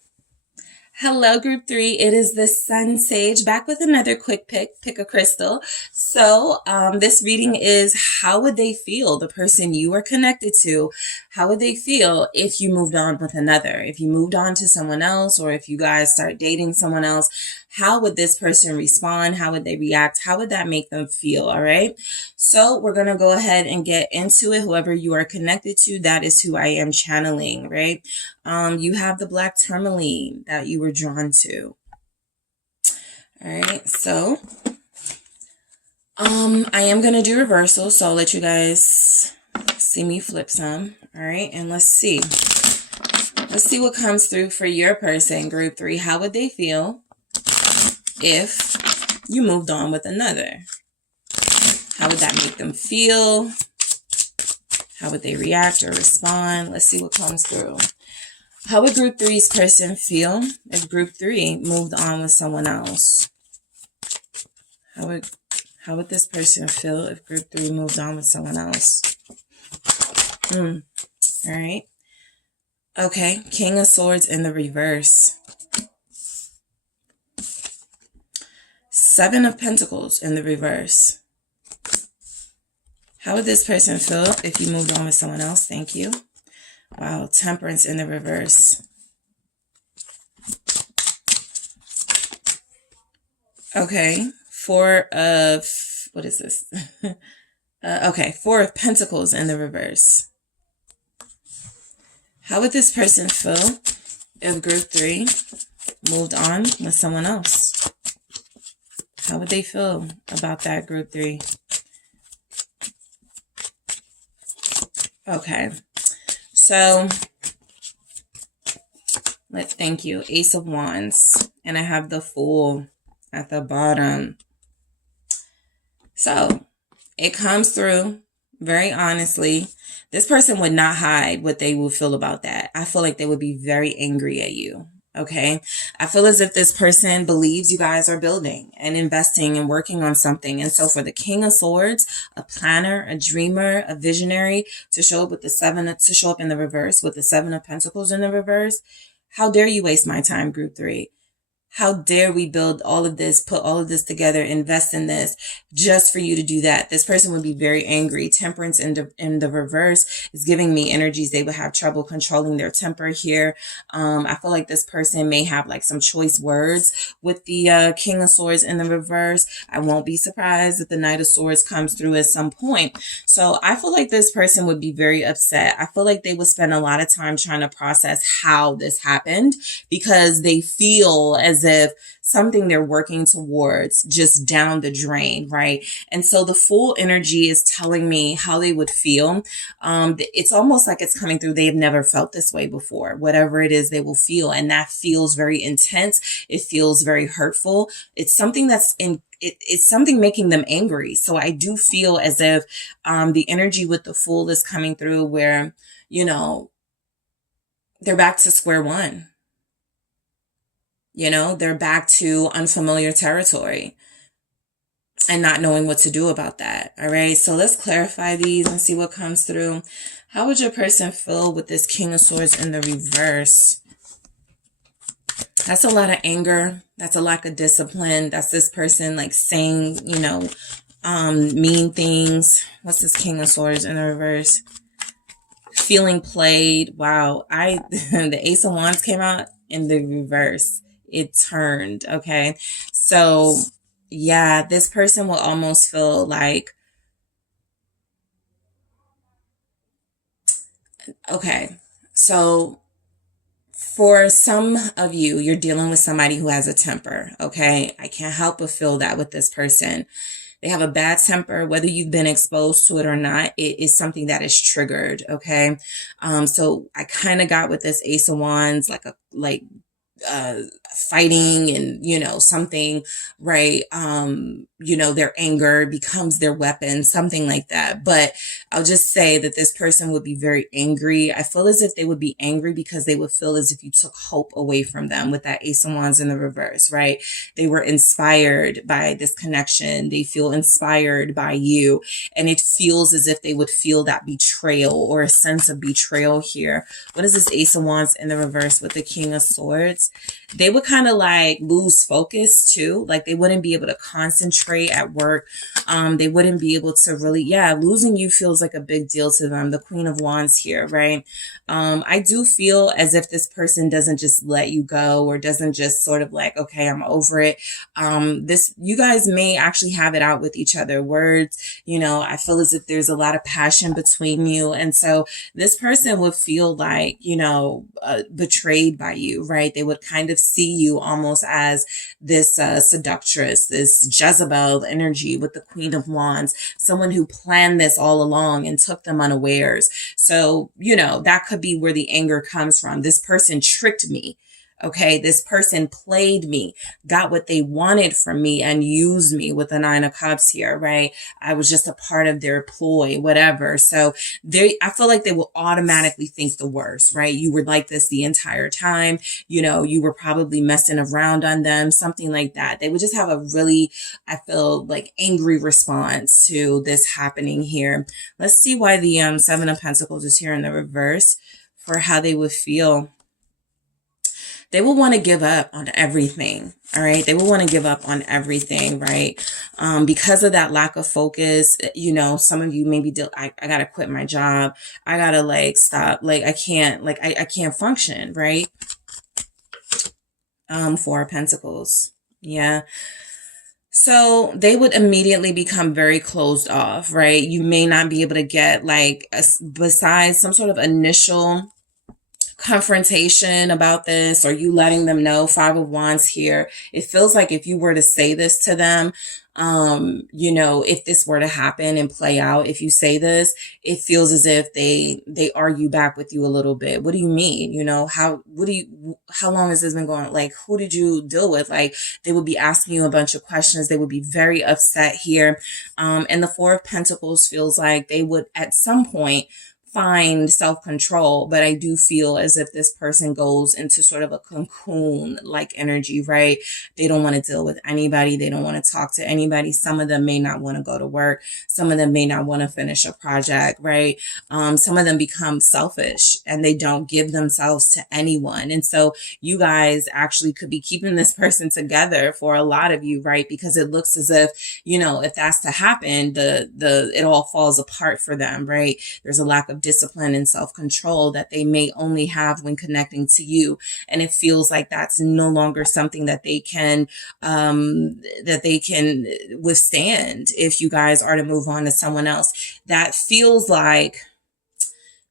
Hello, Group 3. It is the SunSage back with another quick pick a crystal. So this reading is how would they feel, the person you are connected to, how would they feel if you moved on with another, if you moved on to someone else, or if you guys start dating someone else, how would this person respond? How would they react? How would that make them feel? All right. So we're going to go ahead and get into it. Whoever you are connected to, that is who I am channeling, right? You have the black tourmaline that you were drawn to. All right. So I am going to do reversal. So I'll let you guys see me flip some. All right. And let's see. Let's see what comes through for your person, Group 3. How would they feel if you moved on with another? How would that make them feel? How would they react or respond? Let's see what comes through. How would Group 3's person feel if Group 3 moved on with someone else? How would this person feel if Group 3 moved on with someone else? All right. Okay. King of Swords in the reverse. 7 of Pentacles in the reverse. How would this person feel if you moved on with someone else? Thank you. Wow. Temperance in the reverse. Okay. 4 of, what is this? Okay. 4 of Pentacles in the reverse. How would this person feel if Group 3 moved on with someone else? How would they feel about that, Group 3? Okay. So, thank you. Ace of Wands. And I have the Fool at the bottom. So, it comes through very honestly. This person would not hide what they would feel about that. I feel like they would be very angry at you. Okay. I feel as if this person believes you guys are building and investing and working on something. And so for the King of Swords, a planner, a dreamer, a visionary to show up with the 7, to show up in the reverse with the 7 of Pentacles in the reverse. How dare you waste my time, Group 3? How dare we build all of this, put all of this together, invest in this just for you to do that? This person would be very angry. Temperance in the reverse is giving me energies. They would have trouble controlling their temper here. I feel like this person may have like some choice words with the King of Swords in the reverse. I won't be surprised if the Knight of Swords comes through at some point. So I feel like this person would be very upset. I feel like they would spend a lot of time trying to process how this happened, because they feel as if something they're working towards just down the drain, right? And so the Fool energy is telling me how they would feel. It's almost like it's coming through. They've never felt this way before. Whatever it is, they will feel. And that feels very intense. It feels very hurtful. It's something that's it's something making them angry. So I do feel as if the energy with the Fool is coming through where, you know, they're back to square one. You know, they're back to unfamiliar territory and not knowing what to do about that. All right. So let's clarify these and see what comes through. How would your person feel with this King of Swords in the reverse? That's a lot of anger. That's a lack of discipline. That's this person like saying, you know, mean things. What's this King of Swords in the reverse? Feeling played. Wow. The Ace of Wands came out in the reverse. It turned. Okay. So yeah, this person will almost feel like, okay, so for some of you, you're dealing with somebody who has a temper. Okay. I can't help but feel that with this person. They have a bad temper, whether you've been exposed to it or not. It is something that is triggered. Okay. So I kind of got with this Ace of Wands, fighting and, you know, something, right? You know, their anger becomes their weapon, something like that. But I'll just say that this person would be very angry. I feel as if they would be angry because they would feel as if you took hope away from them with that Ace of Wands in the reverse, right? They were inspired by this connection. They feel inspired by you. And it feels as if they would feel that betrayal or a sense of betrayal here. What is this Ace of Wands in the reverse with the King of Swords? They would kind of like lose focus too. Like they wouldn't be able to concentrate at work. They wouldn't be able to really, losing you feels like a big deal to them. The Queen of Wands here, right? I do feel as if this person doesn't just let you go or doesn't just sort of like, okay, I'm over it. You guys may actually have it out with each other. Words, you know, I feel as if there's a lot of passion between you. And so this person would feel like, you know, betrayed by you, right? They would kind of see you almost as this seductress, this Jezebel energy with the Queen of Wands, someone who planned this all along and took them unawares. So, you know, that could be where the anger comes from. This person tricked me. Okay, this person played me, got what they wanted from me and used me with the Nine of Cups here, right? I was just a part of their ploy, whatever. So I feel like they will automatically think the worst, right? You were like this the entire time. You know, you were probably messing around on them, something like that. They would just have a really, I feel like, angry response to this happening here. Let's see why the Seven of Pentacles is here in the reverse for how they would feel. They will want to give up on everything. All right. They will want to give up on everything. Right. Because of that lack of focus, you know, some of you maybe I got to quit my job. I got to like stop. Like I can't function. Right. Four of Pentacles. Yeah. So they would immediately become very closed off. Right. You may not be able to get like besides some sort of initial confrontation about this or you letting them know. Five of Wands here. It feels like if you were to say this to them, you know, if this were to happen and play out, if you say this, it feels as if they argue back with you a little bit. What do you mean? You know, how long has this been going? Like, who did you deal with? Like, they would be asking you a bunch of questions. They would be very upset here. And the Four of Pentacles feels like they would at some point find self-control, but I do feel as if this person goes into sort of a cocoon like energy, right? They don't want to deal with anybody. They don't want to talk to anybody. Some of them may not want to go to work. Some of them may not want to finish a project, right? Some of them become selfish and they don't give themselves to anyone. And so you guys actually could be keeping this person together for a lot of you, right? Because it looks as if, you know, if that's to happen, it all falls apart for them, right? There's a lack of discipline and self-control that they may only have when connecting to you. And it feels like that's no longer something that they can withstand if you guys are to move on to someone else. That feels like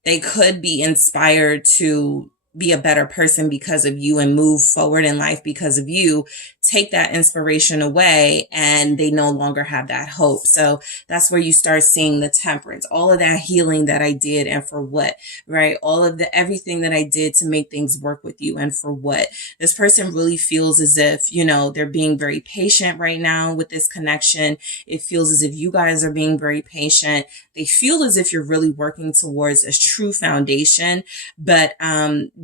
they could be inspired to be a better person because of you and move forward in life because of you, take that inspiration away and they no longer have that hope. So that's where you start seeing the temperance, all of that healing that I did and for what, right? All of everything that I did to make things work with you and for what. This person really feels as if, you know, they're being very patient right now with this connection. It feels as if you guys are being very patient. They feel as if you're really working towards a true foundation, but,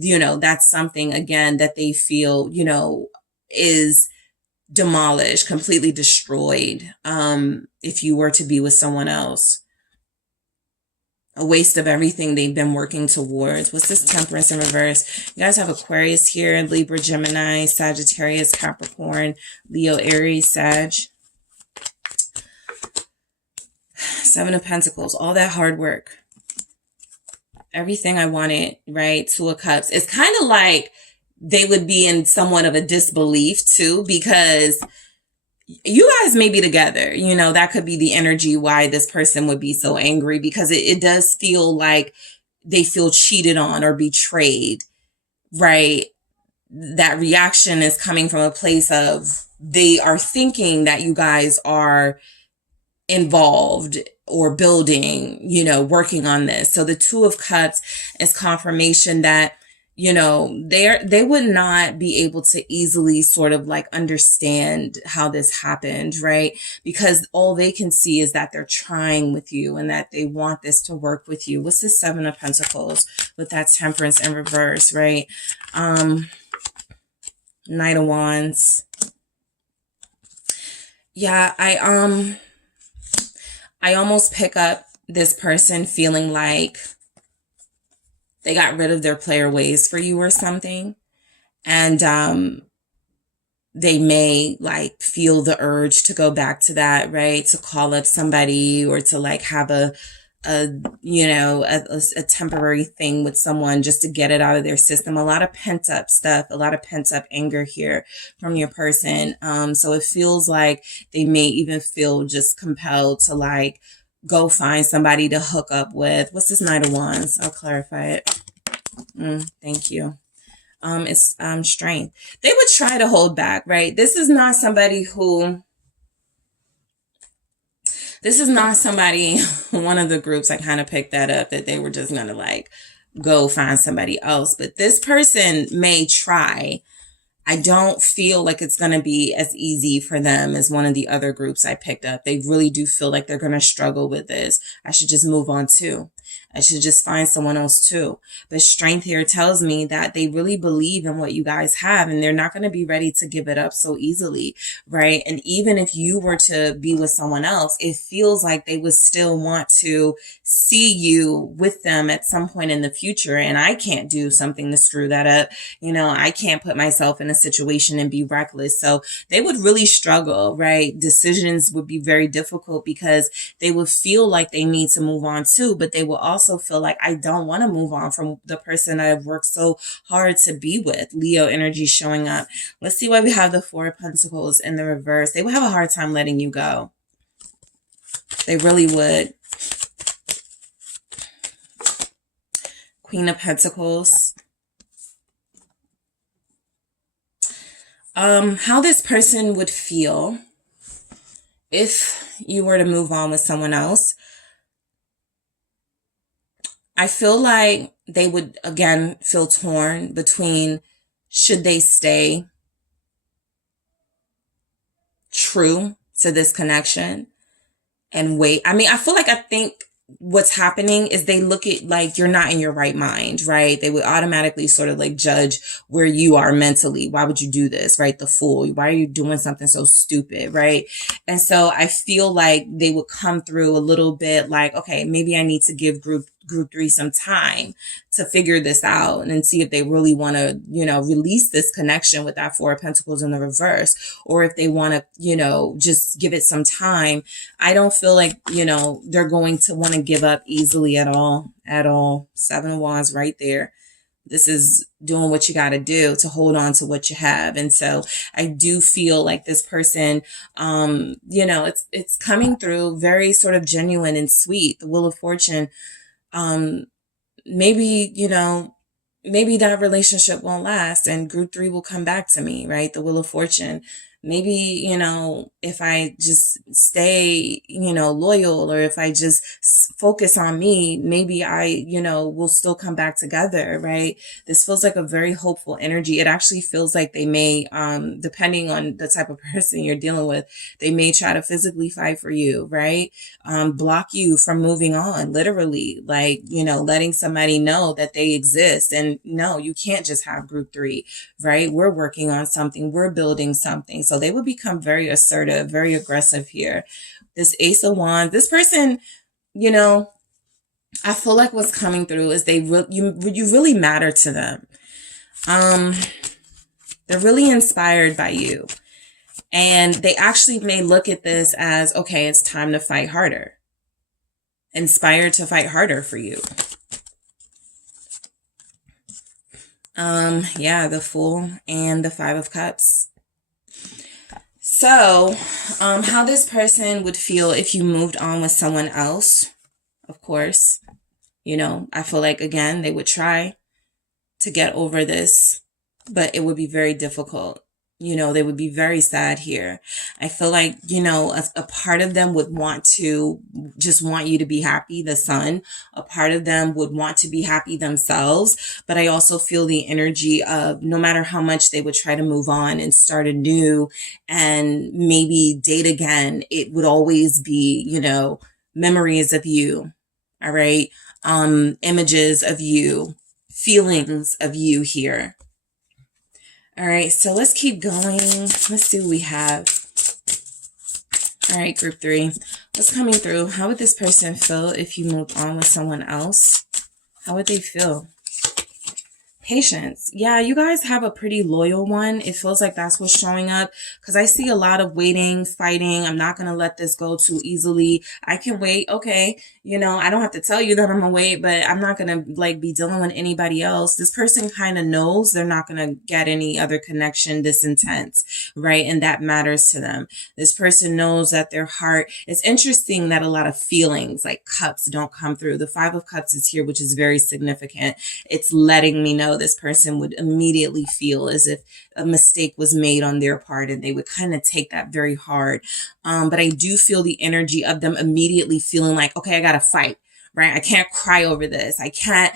you know, that's something again that they feel, you know, is demolished, completely destroyed. If you were to be with someone else, a waste of everything they've been working towards. What's this temperance in reverse? You guys have Aquarius here, Libra, Gemini, Sagittarius, Capricorn, Leo, Aries, Sag. Seven of Pentacles, all that hard work. Everything I wanted, right? Two of Cups. It's kind of like they would be in somewhat of a disbelief too, because you guys may be together. You know, that could be the energy why this person would be so angry, because it does feel like they feel cheated on or betrayed, right? That reaction is coming from a place of they are thinking that you guys are involved or building, you know, working on this. So the Two of Cups is confirmation that, you know, they would not be able to easily sort of like understand how this happened, right? Because all they can see is that they're trying with you and that they want this to work with you. What's the Seven of Pentacles with that temperance in reverse, right? Knight of Wands. Yeah, I almost pick up this person feeling like they got rid of their player ways for you or something. And they may like feel the urge to go back to that, right? To call up somebody or to like have a temporary thing with someone just to get it out of their system. A lot of pent up stuff, a lot of pent up anger here from your person. So it feels like they may even feel just compelled to like go find somebody to hook up with. What's this Knight of Wands? I'll clarify it. Thank you. It's strength. They would try to hold back, right? This is not somebody, one of the groups I kind of picked that up, that they were just going to like go find somebody else. But this person may try. I don't feel like it's going to be as easy for them as one of the other groups I picked up. They really do feel like they're going to struggle with this. I should just move on too. I should just find someone else too. But strength here tells me that they really believe in what you guys have and they're not going to be ready to give it up so easily, right? And even if you were to be with someone else, it feels like they would still want to see you with them at some point in the future. And I can't do something to screw that up. You know, I can't put myself in a situation and be reckless. So they would really struggle, right? Decisions would be very difficult because they would feel like they need to move on too, but they will also feel like I don't want to move on from the person I've worked so hard to be with. Leo energy showing up. Let's see why we have the Four of Pentacles in the reverse. They would have a hard time letting you go. They really would. Queen of Pentacles. How this person would feel if you were to move on with someone else. I feel like they would, again, feel torn between should they stay true to this connection and wait. I mean, I think what's happening is they look at like you're not in your right mind, right? They would automatically sort of like judge where you are mentally. Why would you do this, right? The fool. Why are you doing something so stupid, right? And so I feel like they would come through a little bit like, okay, maybe I need to give group 3 some time to figure this out and see if they really want to, release this connection with that 4 of Pentacles in the reverse, or if they want to, just give it some time. I don't feel like, they're going to want to give up easily at all. 7 of Wands right there. This is doing what you got to do to hold on to what you have. And so I do feel like this person, it's coming through very sort of genuine and sweet. The Wheel of Fortune, maybe that relationship won't last and group 3 will come back to me, right? The Wheel of Fortune. Maybe, if I just stay, loyal, or if I just focus on me, maybe I, will still come back together, right? This feels like a very hopeful energy. It actually feels like they may, depending on the type of person you're dealing with, they may try to physically fight for you, right? Block you from moving on, literally, like, letting somebody know that they exist. And no, you can't just have group 3, right? We're working on something. We're building something. So they would become very assertive, very aggressive here. This Ace of Wands, this person, I feel like what's coming through is you really matter to them. They're really inspired by you. And they actually may look at this as, okay, it's time to fight harder. Inspired to fight harder for you. The Fool and the 5 of Cups. So, how this person would feel if you moved on with someone else, of course, I feel like, again, they would try to get over this, but it would be very difficult. They would be very sad here. I feel like, a part of them would want you to be happy, the Sun. A part of them would want to be happy themselves. But I also feel the energy of no matter how much they would try to move on and start anew and maybe date again, it would always be, memories of you. All right. Images of you, feelings of you here. All right, so let's keep going. Let's see what we have. All right, group 3. What's coming through? How would this person feel if you moved on with someone else? How would they feel? Patience. Yeah, you guys have a pretty loyal one. It feels like that's what's showing up because I see a lot of waiting, fighting. I'm not going to let this go too easily. I can wait. Okay. I don't have to tell you that I'm going to wait, but I'm not going to be dealing with anybody else. This person kind of knows they're not going to get any other connection this intense, right? And that matters to them. This person knows that their heart, it's interesting that a lot of feelings like cups don't come through. The 5 of Cups is here, which is very significant. It's letting me know this person would immediately feel as if a mistake was made on their part and they would kind of take that very hard. But I do feel the energy of them immediately feeling like, okay, I got to fight, right? I can't cry over this. I can't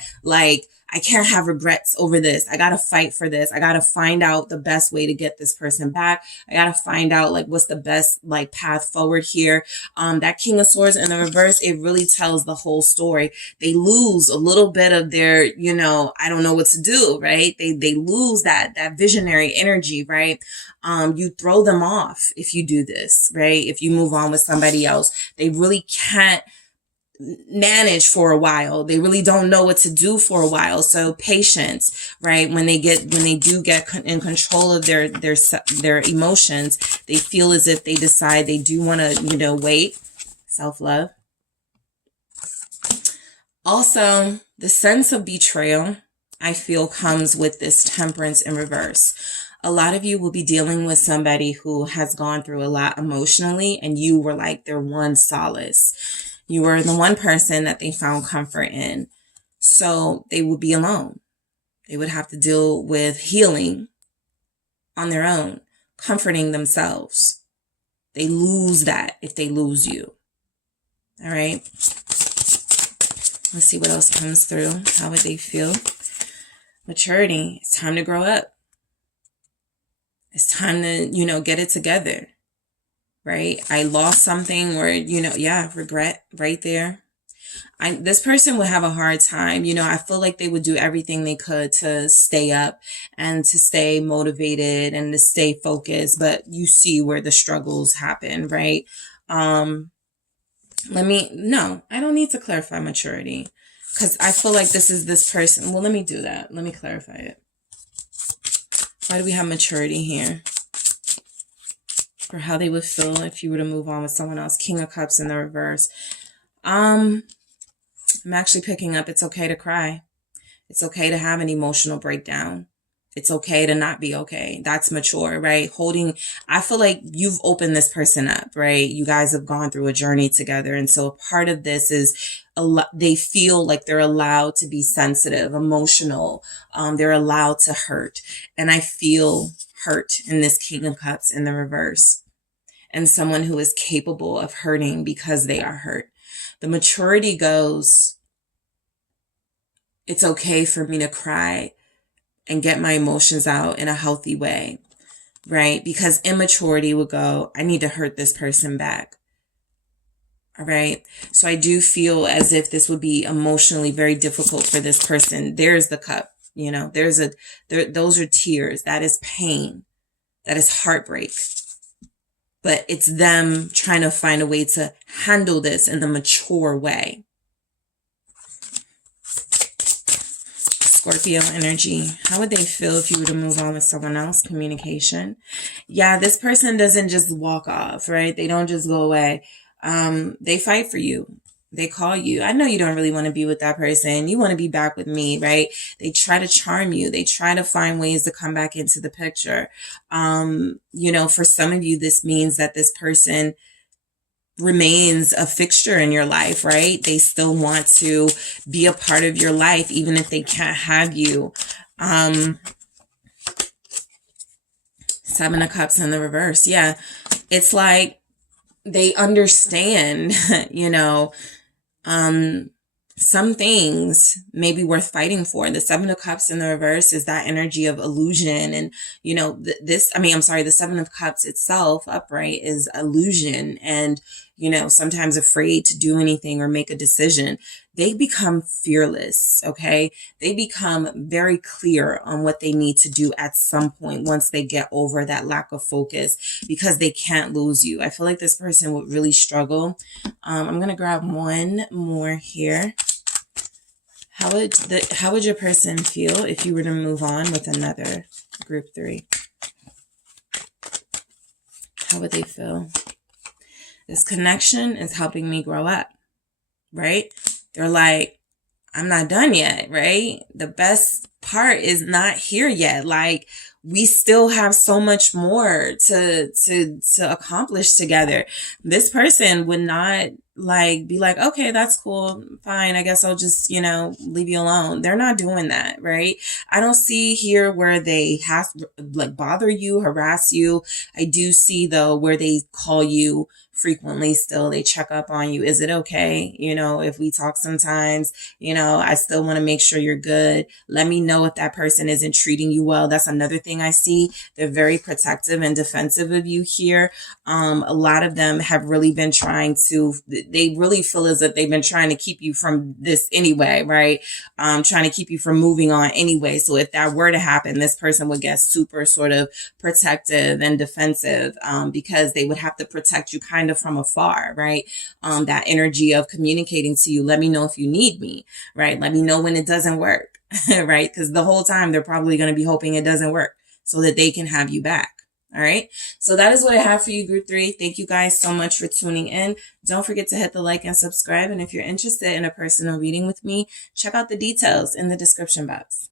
have regrets over this. I got to fight for this. I got to find out the best way to get this person back. I got to find out what's the best path forward here. That King of Swords in the reverse, it really tells the whole story. They lose a little bit of their, I don't know what to do, right? They lose that visionary energy, right? You throw them off if you do this, right? If you move on with somebody else, they really can't manage for a while. They really don't know what to do for a while. So patience, right? When they do get in control of their emotions, they feel as if they decide they do want to, wait. Self-love. Also, the sense of betrayal, I feel, comes with this Temperance in reverse. A lot of you will be dealing with somebody who has gone through a lot emotionally, and you were like their one solace. You were the one person that they found comfort in. So they would be alone. They would have to deal with healing on their own, comforting themselves. They lose that if they lose you. All right. Let's see what else comes through. How would they feel? Maturity. It's time to grow up. It's time to, get it together. Right? I lost something or, regret right there. This person would have a hard time. You know, I feel like they would do everything they could to stay up and to stay motivated and to stay focused, but you see where the struggles happen, right? No, I don't need to clarify maturity because I feel like this is this person. Well, let me do that. Let me clarify it. Why do we have maturity here? For how they would feel if you were to move on with someone else. King of Cups in the reverse. I'm actually picking up it's okay to cry. It's okay to have an emotional breakdown. It's okay to not be okay. That's mature, right? I feel like you've opened this person up, right? You guys have gone through a journey together. And so a part of this is they feel like they're allowed to be sensitive, emotional. They're allowed to hurt. And I feel hurt in this King of Cups in the reverse. And someone who is capable of hurting because they are hurt. The maturity goes, it's okay for me to cry and get my emotions out in a healthy way, right? Because immaturity would go, I need to hurt this person back. All right. So I do feel as if this would be emotionally very difficult for this person. There's the cup, you know, those are tears. That is pain. That is heartbreak. But it's them trying to find a way to handle this in the mature way. Scorpio energy. How would they feel if you were to move on with someone else? Communication. Yeah, this person doesn't just walk off, right? They don't just go away. They fight for you. They call you. I know you don't really want to be with that person. You want to be back with me, right? They try to charm you. They try to find ways to come back into the picture. You know, for some of you, this means that this person remains a fixture in your life, right? They still want to be a part of your life, even if they can't have you. Seven of Cups in the reverse. Yeah. It's like they understand, you know, some things may be worth fighting for. The Seven of Cups in the reverse is that energy of illusion. And, you know, the Seven of Cups itself upright is illusion. And, you know, sometimes afraid to do anything or make a decision. They become fearless, okay? They become very clear on what they need to do at some point once they get over that lack of focus because they can't lose you. I feel like this person would really struggle. I'm going to grab one more here. How would your person feel if you were to move on with another? Group 3. How would they feel? This connection is helping me grow up, right? They're like, I'm not done yet, right? The best part is not here yet. Like, we still have so much more to accomplish together. This person would not be like, okay, that's cool. Fine. I guess I'll just, you know, leave you alone. They're not doing that, right? I don't see here where they have bother you, harass you. I do see though, where they call you frequently still. They check up on you. Is it okay? You know, if we talk sometimes, you know, I still want to make sure you're good. Let me know if that person isn't treating you well. That's another thing I see. They're very protective and defensive of you here. A lot of them have really been trying to, they really feel as if they've been trying to keep you from this anyway, right? Trying to keep you from moving on anyway. So if that were to happen, this person would get super sort of protective and defensive, because they would have to protect you kind of from afar, right? That energy of communicating to you. Let me know if you need me, right? Let me know when it doesn't work, right? Because the whole time they're probably going to be hoping it doesn't work so that they can have you back. All right. So that is what I have for you, group 3. Thank you guys so much for tuning in. Don't forget to hit the like and subscribe. And if you're interested in a personal reading with me, check out the details in the description box.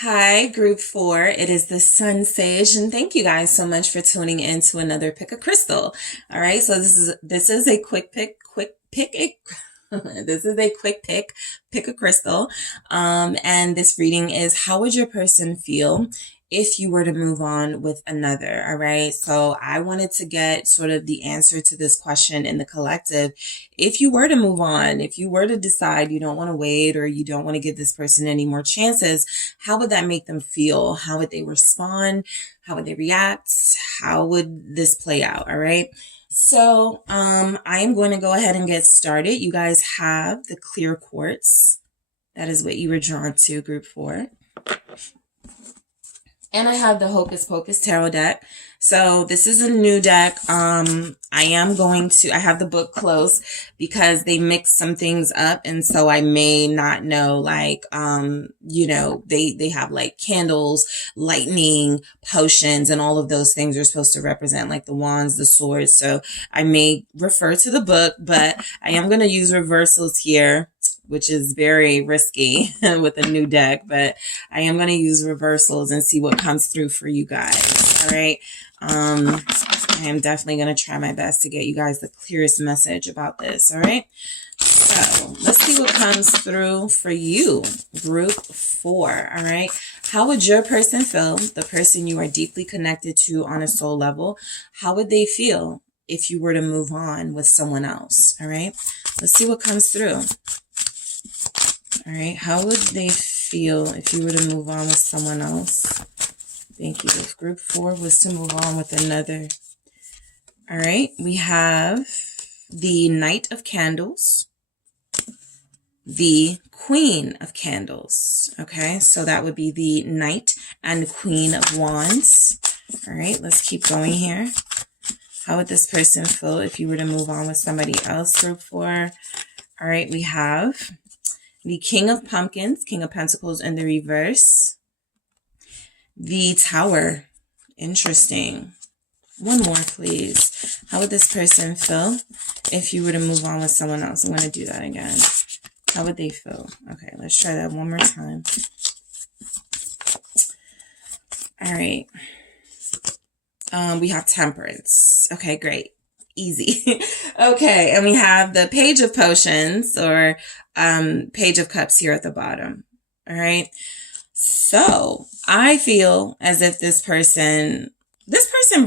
Hi, group 4. It is the SunSage, and thank you guys so much for tuning in to another Pick a Crystal. All right. So this is a quick pick. This is a quick pick a crystal. And this reading is, how would your person feel if you were to move on with another? All right. So I wanted to get sort of the answer to this question in the collective. If you were to move on, if you were to decide you don't want to wait or you don't want to give this person any more chances, how would that make them feel? How would they respond? How would they react? How would this play out? All right. So, I am going to go ahead and get started. You guys have the clear quartz. That is what you were drawn to, group 4. And I have the Hocus Pocus Tarot deck. So this is a new deck. I have the book close because they mix some things up. And so I may not know, like, they have like candles, lightning, potions, and all of those things are supposed to represent like the wands, the swords. So I may refer to the book, but I am going to use reversals here, which is very risky with a new deck, but I am going to use reversals and see what comes through for you guys. All right. I am definitely going to try my best to get you guys the clearest message about this. All right. So let's see what comes through for you, group 4. All right. How would your person feel, the person you are deeply connected to on a soul level? How would they feel if you were to move on with someone else? All right. Let's see what comes through. All right, how would they feel if you were to move on with someone else? Thank you. If group 4 was to move on with another. All right, we have the Knight of Candles, the Queen of Candles. Okay, so that would be the Knight and Queen of Wands. All right, let's keep going here. How would this person feel if you were to move on with somebody else, group 4? All right, we have the King of Pumpkins, King of Pentacles in the reverse. The Tower. Interesting. One more, please. How would this person feel if you were to move on with someone else? I'm going to do that again. How would they feel? Okay, let's try that one more time. All right. We have Temperance. Okay, great. Easy. Okay, and we have the Page of Potions, or Page of Cups here at the bottom. All right. So I feel as if this person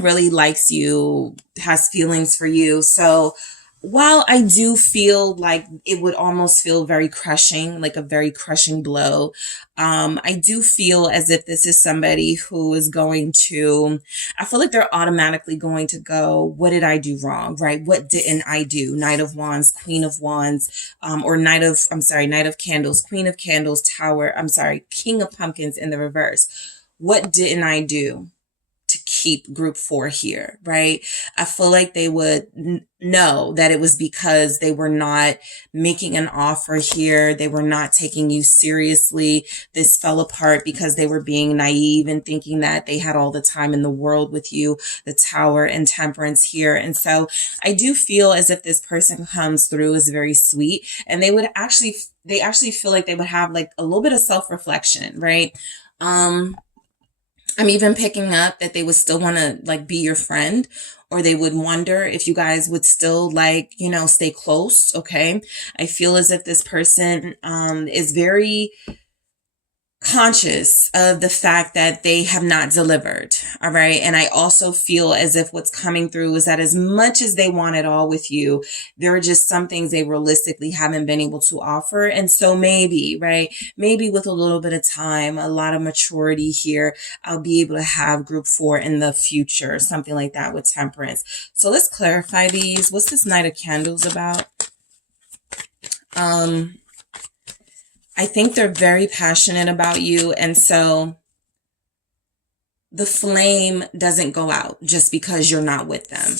really likes you, has feelings for you. So while I do feel like it would almost feel very crushing, like a very crushing blow, I do feel as if this is somebody who is going to, I feel like they're automatically going to go, what did I do wrong, right? What didn't I do? Knight of Wands, Queen of Wands, or Knight of Candles, Queen of Candles, Tower, King of Pumpkins in the reverse. What didn't I do to keep group 4 here, right? I feel like they would know that it was because they were not making an offer here. They were not taking you seriously. This fell apart because they were being naive and thinking that they had all the time in the world with you, the Tower and Temperance here. And so I do feel as if this person comes through as very sweet, and they actually feel like they would have like a little bit of self-reflection, right? I'm even picking up that they would still want to like be your friend, or they would wonder if you guys would still like, stay close. Okay. I feel as if this person, is very conscious of the fact that they have not delivered. All right. And I also feel as if what's coming through is that as much as they want it all with you, there are just some things they realistically haven't been able to offer. And so maybe, right, maybe with a little bit of time, a lot of maturity here, I'll be able to have group 4 in the future, something like that with Temperance. So let's clarify these. What's this Knight of Candles about? I think they're very passionate about you. And so the flame doesn't go out just because you're not with them.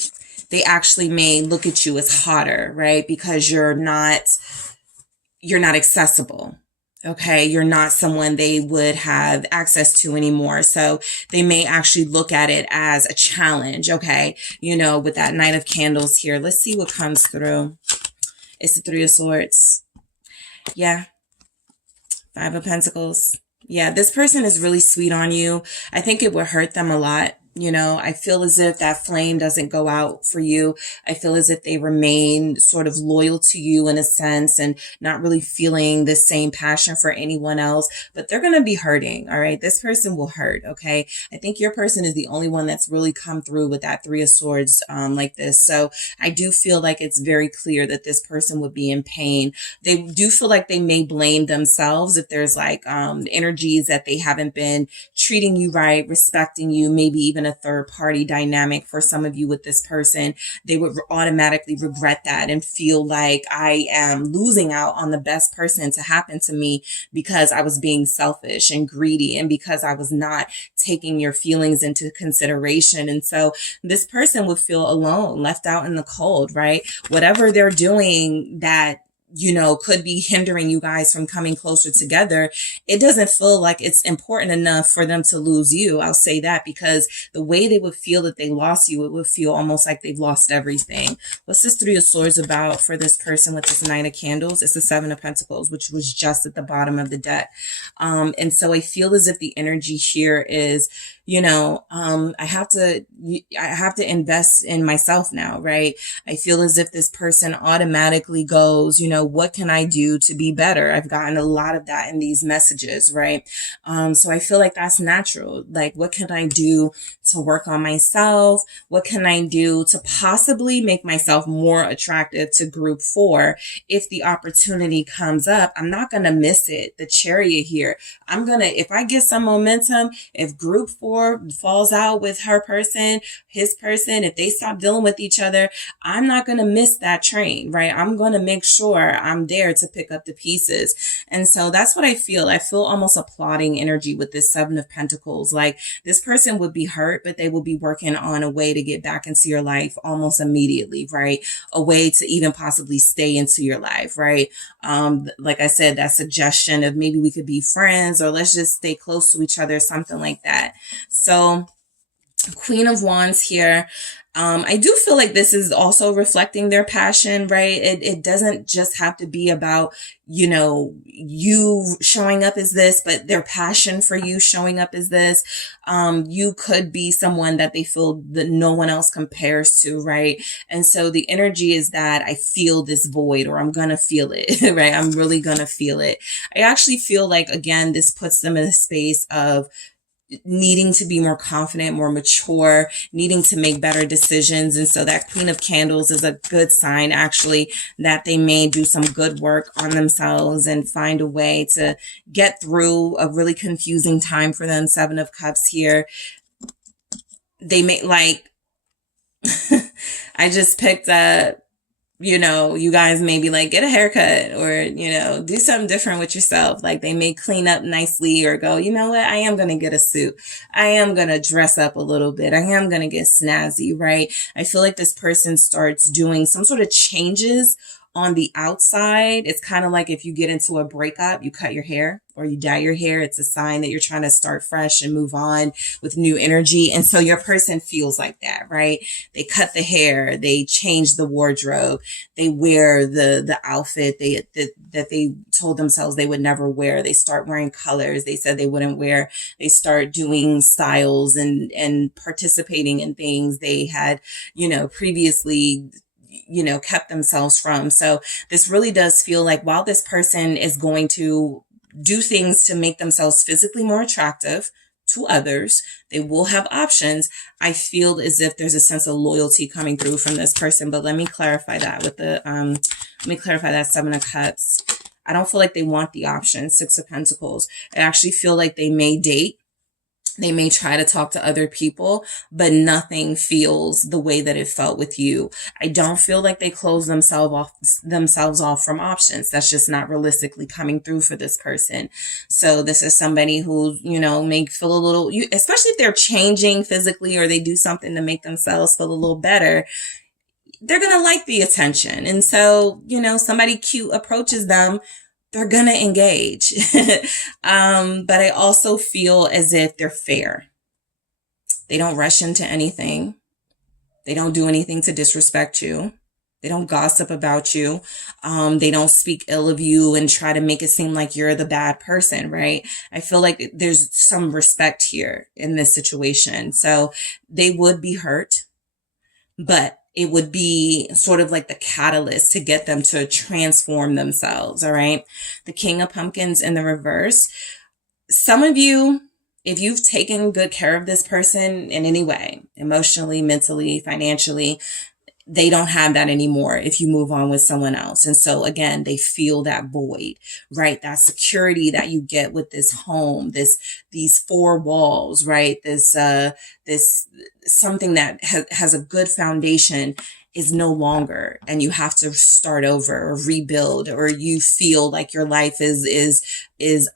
They actually may look at you as hotter, right? Because you're not accessible. Okay. You're not someone they would have access to anymore. So they may actually look at it as a challenge. Okay. With that Knight of Candles here, let's see what comes through. It's the 3 of Swords. Yeah. 5 of Pentacles. Yeah, this person is really sweet on you. I think it would hurt them a lot. I feel as if that flame doesn't go out for you. I feel as if they remain sort of loyal to you in a sense and not really feeling the same passion for anyone else, but they're going to be hurting. All right. This person will hurt. Okay. I think your person is the only one that's really come through with that 3 of Swords, like this. So I do feel like it's very clear that this person would be in pain. They do feel like they may blame themselves if there's like, energies that they haven't been treating you right, respecting you, maybe even even a third party dynamic for some of you with this person, they would automatically regret that and feel like I am losing out on the best person to happen to me because I was being selfish and greedy and because I was not taking your feelings into consideration. And so this person would feel alone, left out in the cold, right? Whatever they're doing that, you know, could be hindering you guys from coming closer together, it doesn't feel like it's important enough for them to lose you. I'll say that, because the way they would feel that they lost you, it would feel almost like they've lost everything. What's this Three of Swords about for this person with this Knight of Candles? It's the Seven of Pentacles, which was just at the bottom of the deck. And so I feel as if the energy here is, you know, I have to invest in myself now, right? I feel as if this person automatically goes, you know, what can I do to be better? I've gotten a lot of that in these messages, right? So I feel like that's natural. Like, what can I do to work on myself? What can I do to possibly make myself more attractive to group 4? If the opportunity comes up, I'm not going to miss it. The Chariot here. If I get some momentum, if group 4 falls out with her person, his person, if they stop dealing with each other, I'm not going to miss that train, right? I'm going to make sure I'm there to pick up the pieces. And so that's what I feel. I feel almost applauding energy with this Seven of Pentacles. Like, this person would be hurt, but they will be working on a way to get back into your life almost immediately, right? A way to even possibly stay into your life, right? Like I said, that suggestion of maybe we could be friends, or let's just stay close to each other, something like that. So Queen of Wands here. I do feel like this is also reflecting their passion, right? It doesn't just have to be about, you know, you showing up as this, but their passion for you showing up as this. You could be someone that they feel that no one else compares to, right? And so the energy is that I feel this void, or I'm going to feel it, right? I'm really going to feel it. I actually feel like, again, this puts them in a space of needing to be more confident, more mature, needing to make better decisions. And so that Queen of Candles is a good sign, actually, that they may do some good work on themselves and find a way to get through a really confusing time for them. Seven of Cups here. They may, like, I just picked up, you know, you guys maybe like get a haircut, or, you know, do something different with yourself. Like, they may clean up nicely, or go, you know what, I am going to get a suit. I am going to dress up a little bit. I am going to get snazzy, right? I feel like this person starts doing some sort of changes on the outside. It's kind of like if you get into a breakup, you cut your hair or you dye your hair. It's a sign that you're trying to start fresh and move on with new energy. And so your person feels like that, right? They cut the hair, they change the wardrobe, they wear the outfit that they told themselves they would never wear. They start wearing colors they said they wouldn't wear. They start doing styles and participating in things they had, you know, previously, you know, kept themselves from. So this really does feel like, while this person is going to do things to make themselves physically more attractive to others, they will have options. I feel as if there's a sense of loyalty coming through from this person. But let me clarify that with the, let me clarify that Seven of Cups. I don't feel like they want the option. Six of Pentacles. I actually feel like they may date. They may try to talk to other people, but nothing feels the way that it felt with you. I don't feel like they close themselves off from options. That's just not realistically coming through for this person. So this is somebody who, you know, may feel a little, especially if they're changing physically, or they do something to make themselves feel a little better, they're going to like the attention. And so, you know, somebody cute approaches them, they're going to engage. But I also feel as if they're fair. They don't rush into anything. They don't do anything to disrespect you. They don't gossip about you. They don't speak ill of you and try to make it seem like you're the bad person, right? I feel like there's some respect here in this situation. So they would be hurt, but it would be sort of like the catalyst to get them to transform themselves. All right. The King of Pumpkins in the reverse. Some of you, if you've taken good care of this person in any way, emotionally, mentally, financially, they don't have that anymore if you move on with someone else. And so again, they feel that void, right? That security that you get with this home, these four walls, right? This something that has a good foundation is no longer, and you have to start over or rebuild, or you feel like your life is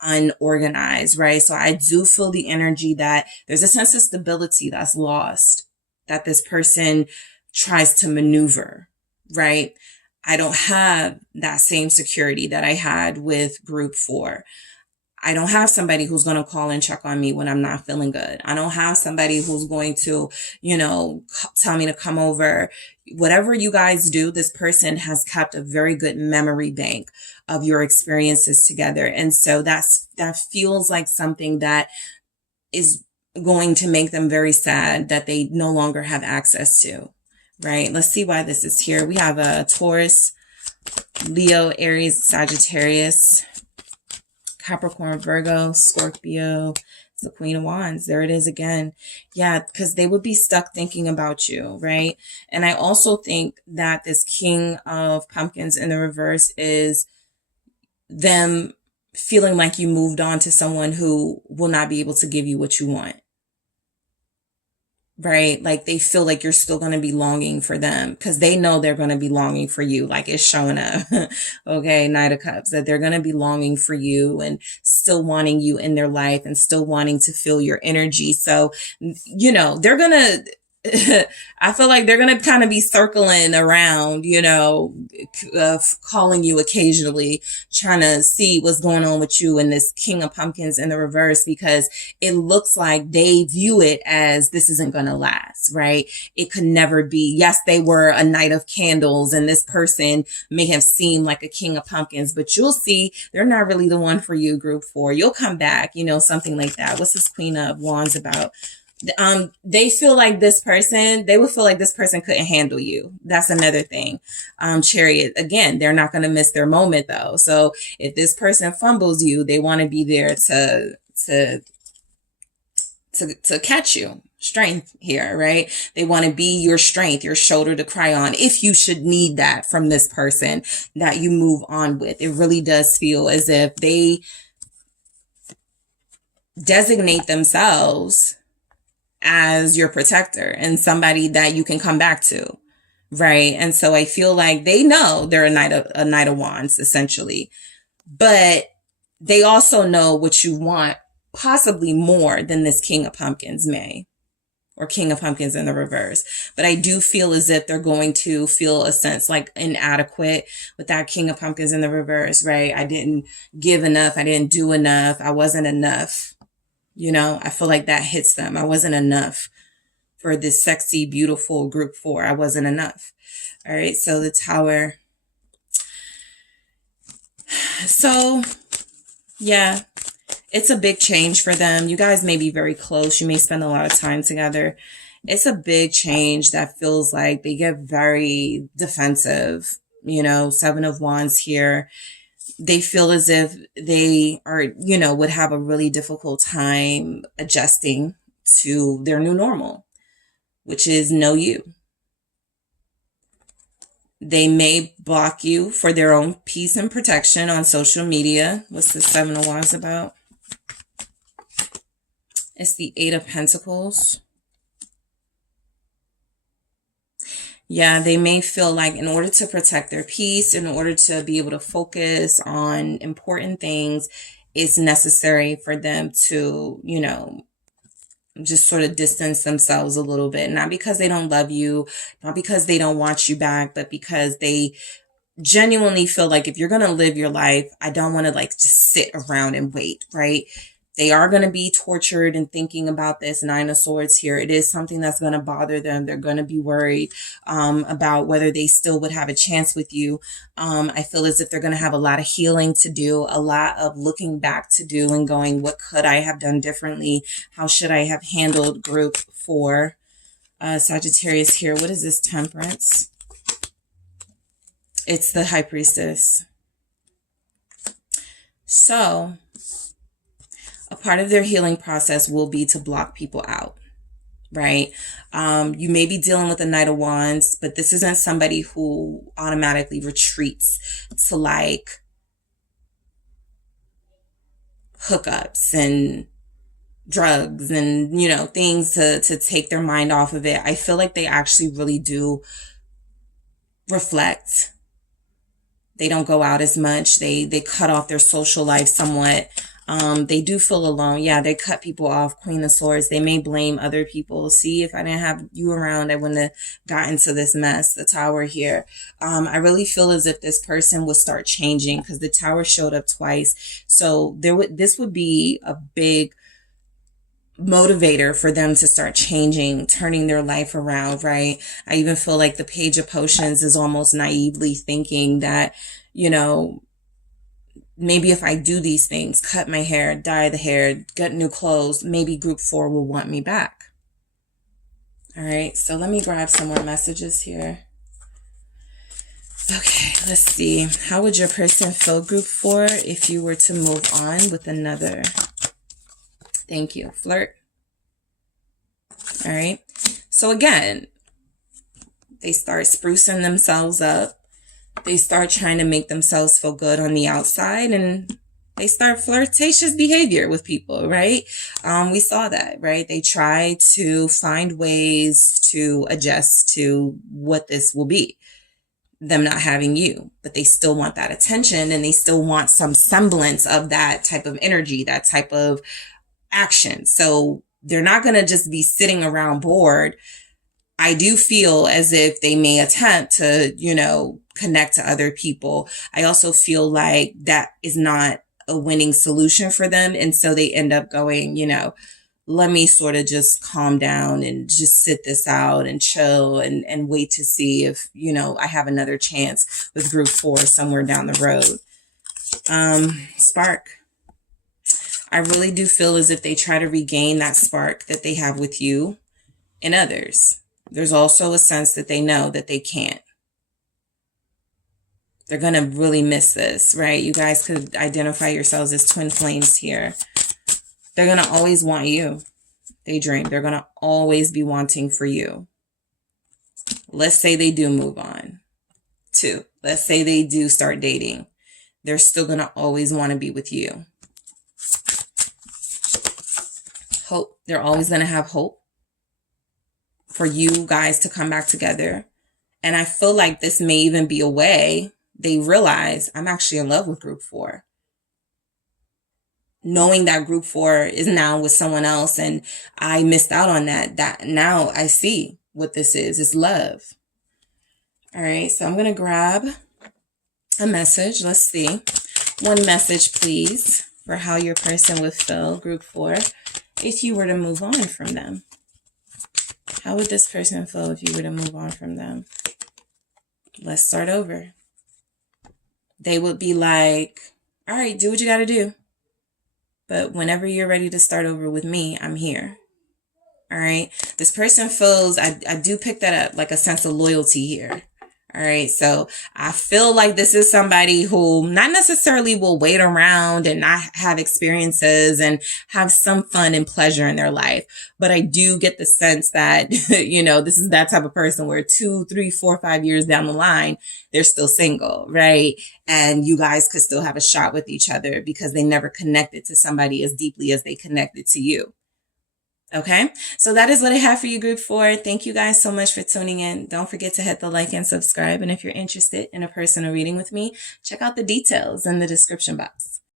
unorganized, right? So I do feel the energy that there's a sense of stability that's lost, that this person tries to maneuver, right? I don't have that same security that I had with group 4. I don't have somebody who's going to call and check on me when I'm not feeling good. I don't have somebody who's going to, tell me to come over. Whatever you guys do, this person has kept a very good memory bank of your experiences together. And so that feels like something that is going to make them very sad that they no longer have access to, right? Let's see why this is here. We have a Taurus, Leo, Aries, Sagittarius, Capricorn, Virgo, Scorpio. It's the Queen of Wands. There it is again. Yeah, because they would be stuck thinking about you, right? And I also think that this King of Pumpkins in the reverse is them feeling like you moved on to someone who will not be able to give you what you want. Right? Like they feel like you're still going to be longing for them because they know they're going to be longing for you. Like it's showing up. Okay. Knight of Cups, that they're going to be longing for you and still wanting you in their life and still wanting to feel your energy. So, they're going to, I feel like they're going to kind of be circling around, calling you occasionally, trying to see what's going on with you and this King of Pumpkins in the reverse, because it looks like they view it as this isn't going to last, right? It could never be. Yes, they were a Knight of Candles and this person may have seemed like a King of Pumpkins, but you'll see they're not really the one for you, group 4. You'll come back, something like that. What's this Queen of Wands about? They feel like they would feel like this person couldn't handle you. That's another thing. Chariot, again, they're not going to miss their moment though. So if this person fumbles you, they want to be there to catch you. Strength here, right? They want to be your strength, your shoulder to cry on. If you should need that from this person that you move on with, it really does feel as if they designate themselves as your protector and somebody that you can come back to, right? And so I feel like they know they're a Knight of Wands, essentially, but they also know what you want, possibly more than this King of Pumpkins may, or King of Pumpkins in the reverse. But I do feel as if they're going to feel a sense like inadequate with that King of Pumpkins in the reverse, right? I didn't give enough. I didn't do enough. I wasn't enough. I feel like that hits them. I wasn't enough for this sexy, beautiful group 4. I wasn't enough. All right. So the Tower. So yeah, it's a big change for them. You guys may be very close. You may spend a lot of time together. It's a big change that feels like they get very defensive, 7 of Wands here. They feel as if they are, would have a really difficult time adjusting to their new normal, which is no you. They may block you for their own peace and protection on social media. What's the 7 of Wands about? It's the 8 of Pentacles. Yeah, they may feel like in order to protect their peace, in order to be able to focus on important things, it's necessary for them to, just sort of distance themselves a little bit. Not because they don't love you, not because they don't want you back, but because they genuinely feel like if you're going to live your life, I don't want to just sit around and wait, right? They are going to be tortured and thinking about this 9 of Swords here. It is something that's going to bother them. They're going to be worried about whether they still would have a chance with you. I feel as if they're going to have a lot of healing to do, a lot of looking back to do and going, what could I have done differently? How should I have handled group 4? Sagittarius here. What is this? Temperance. It's the High Priestess. So a part of their healing process will be to block people out, right? You may be dealing with a Knight of Wands, but this isn't somebody who automatically retreats to like hookups and drugs and, you know, things to take their mind off of it. I feel like they actually really do reflect. They don't go out as much. They cut off their social life somewhat. They do feel alone. Yeah, they cut people off. Queen of Swords. They may blame other people. See, if I didn't have you around, I wouldn't have gotten to this mess. The Tower here. I really feel as if this person would start changing because the Tower showed up twice. So this would be a big motivator for them to start changing, turning their life around, right? I even feel like the Page of Potions is almost naively thinking that, you know, maybe if I do these things, cut my hair, dye the hair, get new clothes, maybe group 4 will want me back. All right, so let me grab some more messages here. Okay, let's see. How would your person feel, group 4, if you were to move on with another? Thank you. Flirt. All right. So again, they start sprucing themselves up. They start trying to make themselves feel good on the outside, and they start flirtatious behavior with people, right? We saw that, right? They try to find ways to adjust to what this will be, them not having you, but they still want that attention, and they still want some semblance of that type of energy, that type of action. So they're not going to just be sitting around bored. I do feel as if they may attempt to, you know, connect to other people. I also feel like that is not a winning solution for them. And so they end up going, you know, let me sort of just calm down and just sit this out and chill and wait to see if, you know, I have another chance with group 4 somewhere down the road. Spark. I really do feel as if they try to regain that spark that they have with you and others. There's also a sense that they know that they can't. They're going to really miss this, right? You guys could identify yourselves as twin flames here. They're going to always want you. Daydream. They're going to always be wanting for you. Let's say they do move on. 2. Let's say they do start dating. They're still going to always want to be with you. Hope. They're always going to have hope for you guys to come back together. And I feel like this may even be a way they realize I'm actually in love with group 4. Knowing that group 4 is now with someone else and I missed out on that now I see what this is. It's love. All right. So I'm going to grab a message. Let's see. One message, please, for how your person would feel, group 4, if you were to move on from them. How would this person feel if you were to move on from them? Let's start over. They would be like, all right, do what you got to do. But whenever you're ready to start over with me, I'm here. All right. This person feels, I do pick that up, like a sense of loyalty here. All right. So I feel like this is somebody who not necessarily will wait around and not have experiences and have some fun and pleasure in their life. But I do get the sense that, you know, this is that type of person where 2, 3, 4, 5 years down the line, they're still single, right? And you guys could still have a shot with each other because they never connected to somebody as deeply as they connected to you. Okay, so that is what I have for you, group 4. Thank you guys so much for tuning in. Don't forget to hit the like and subscribe. And if you're interested in a personal reading with me, check out the details in the description box.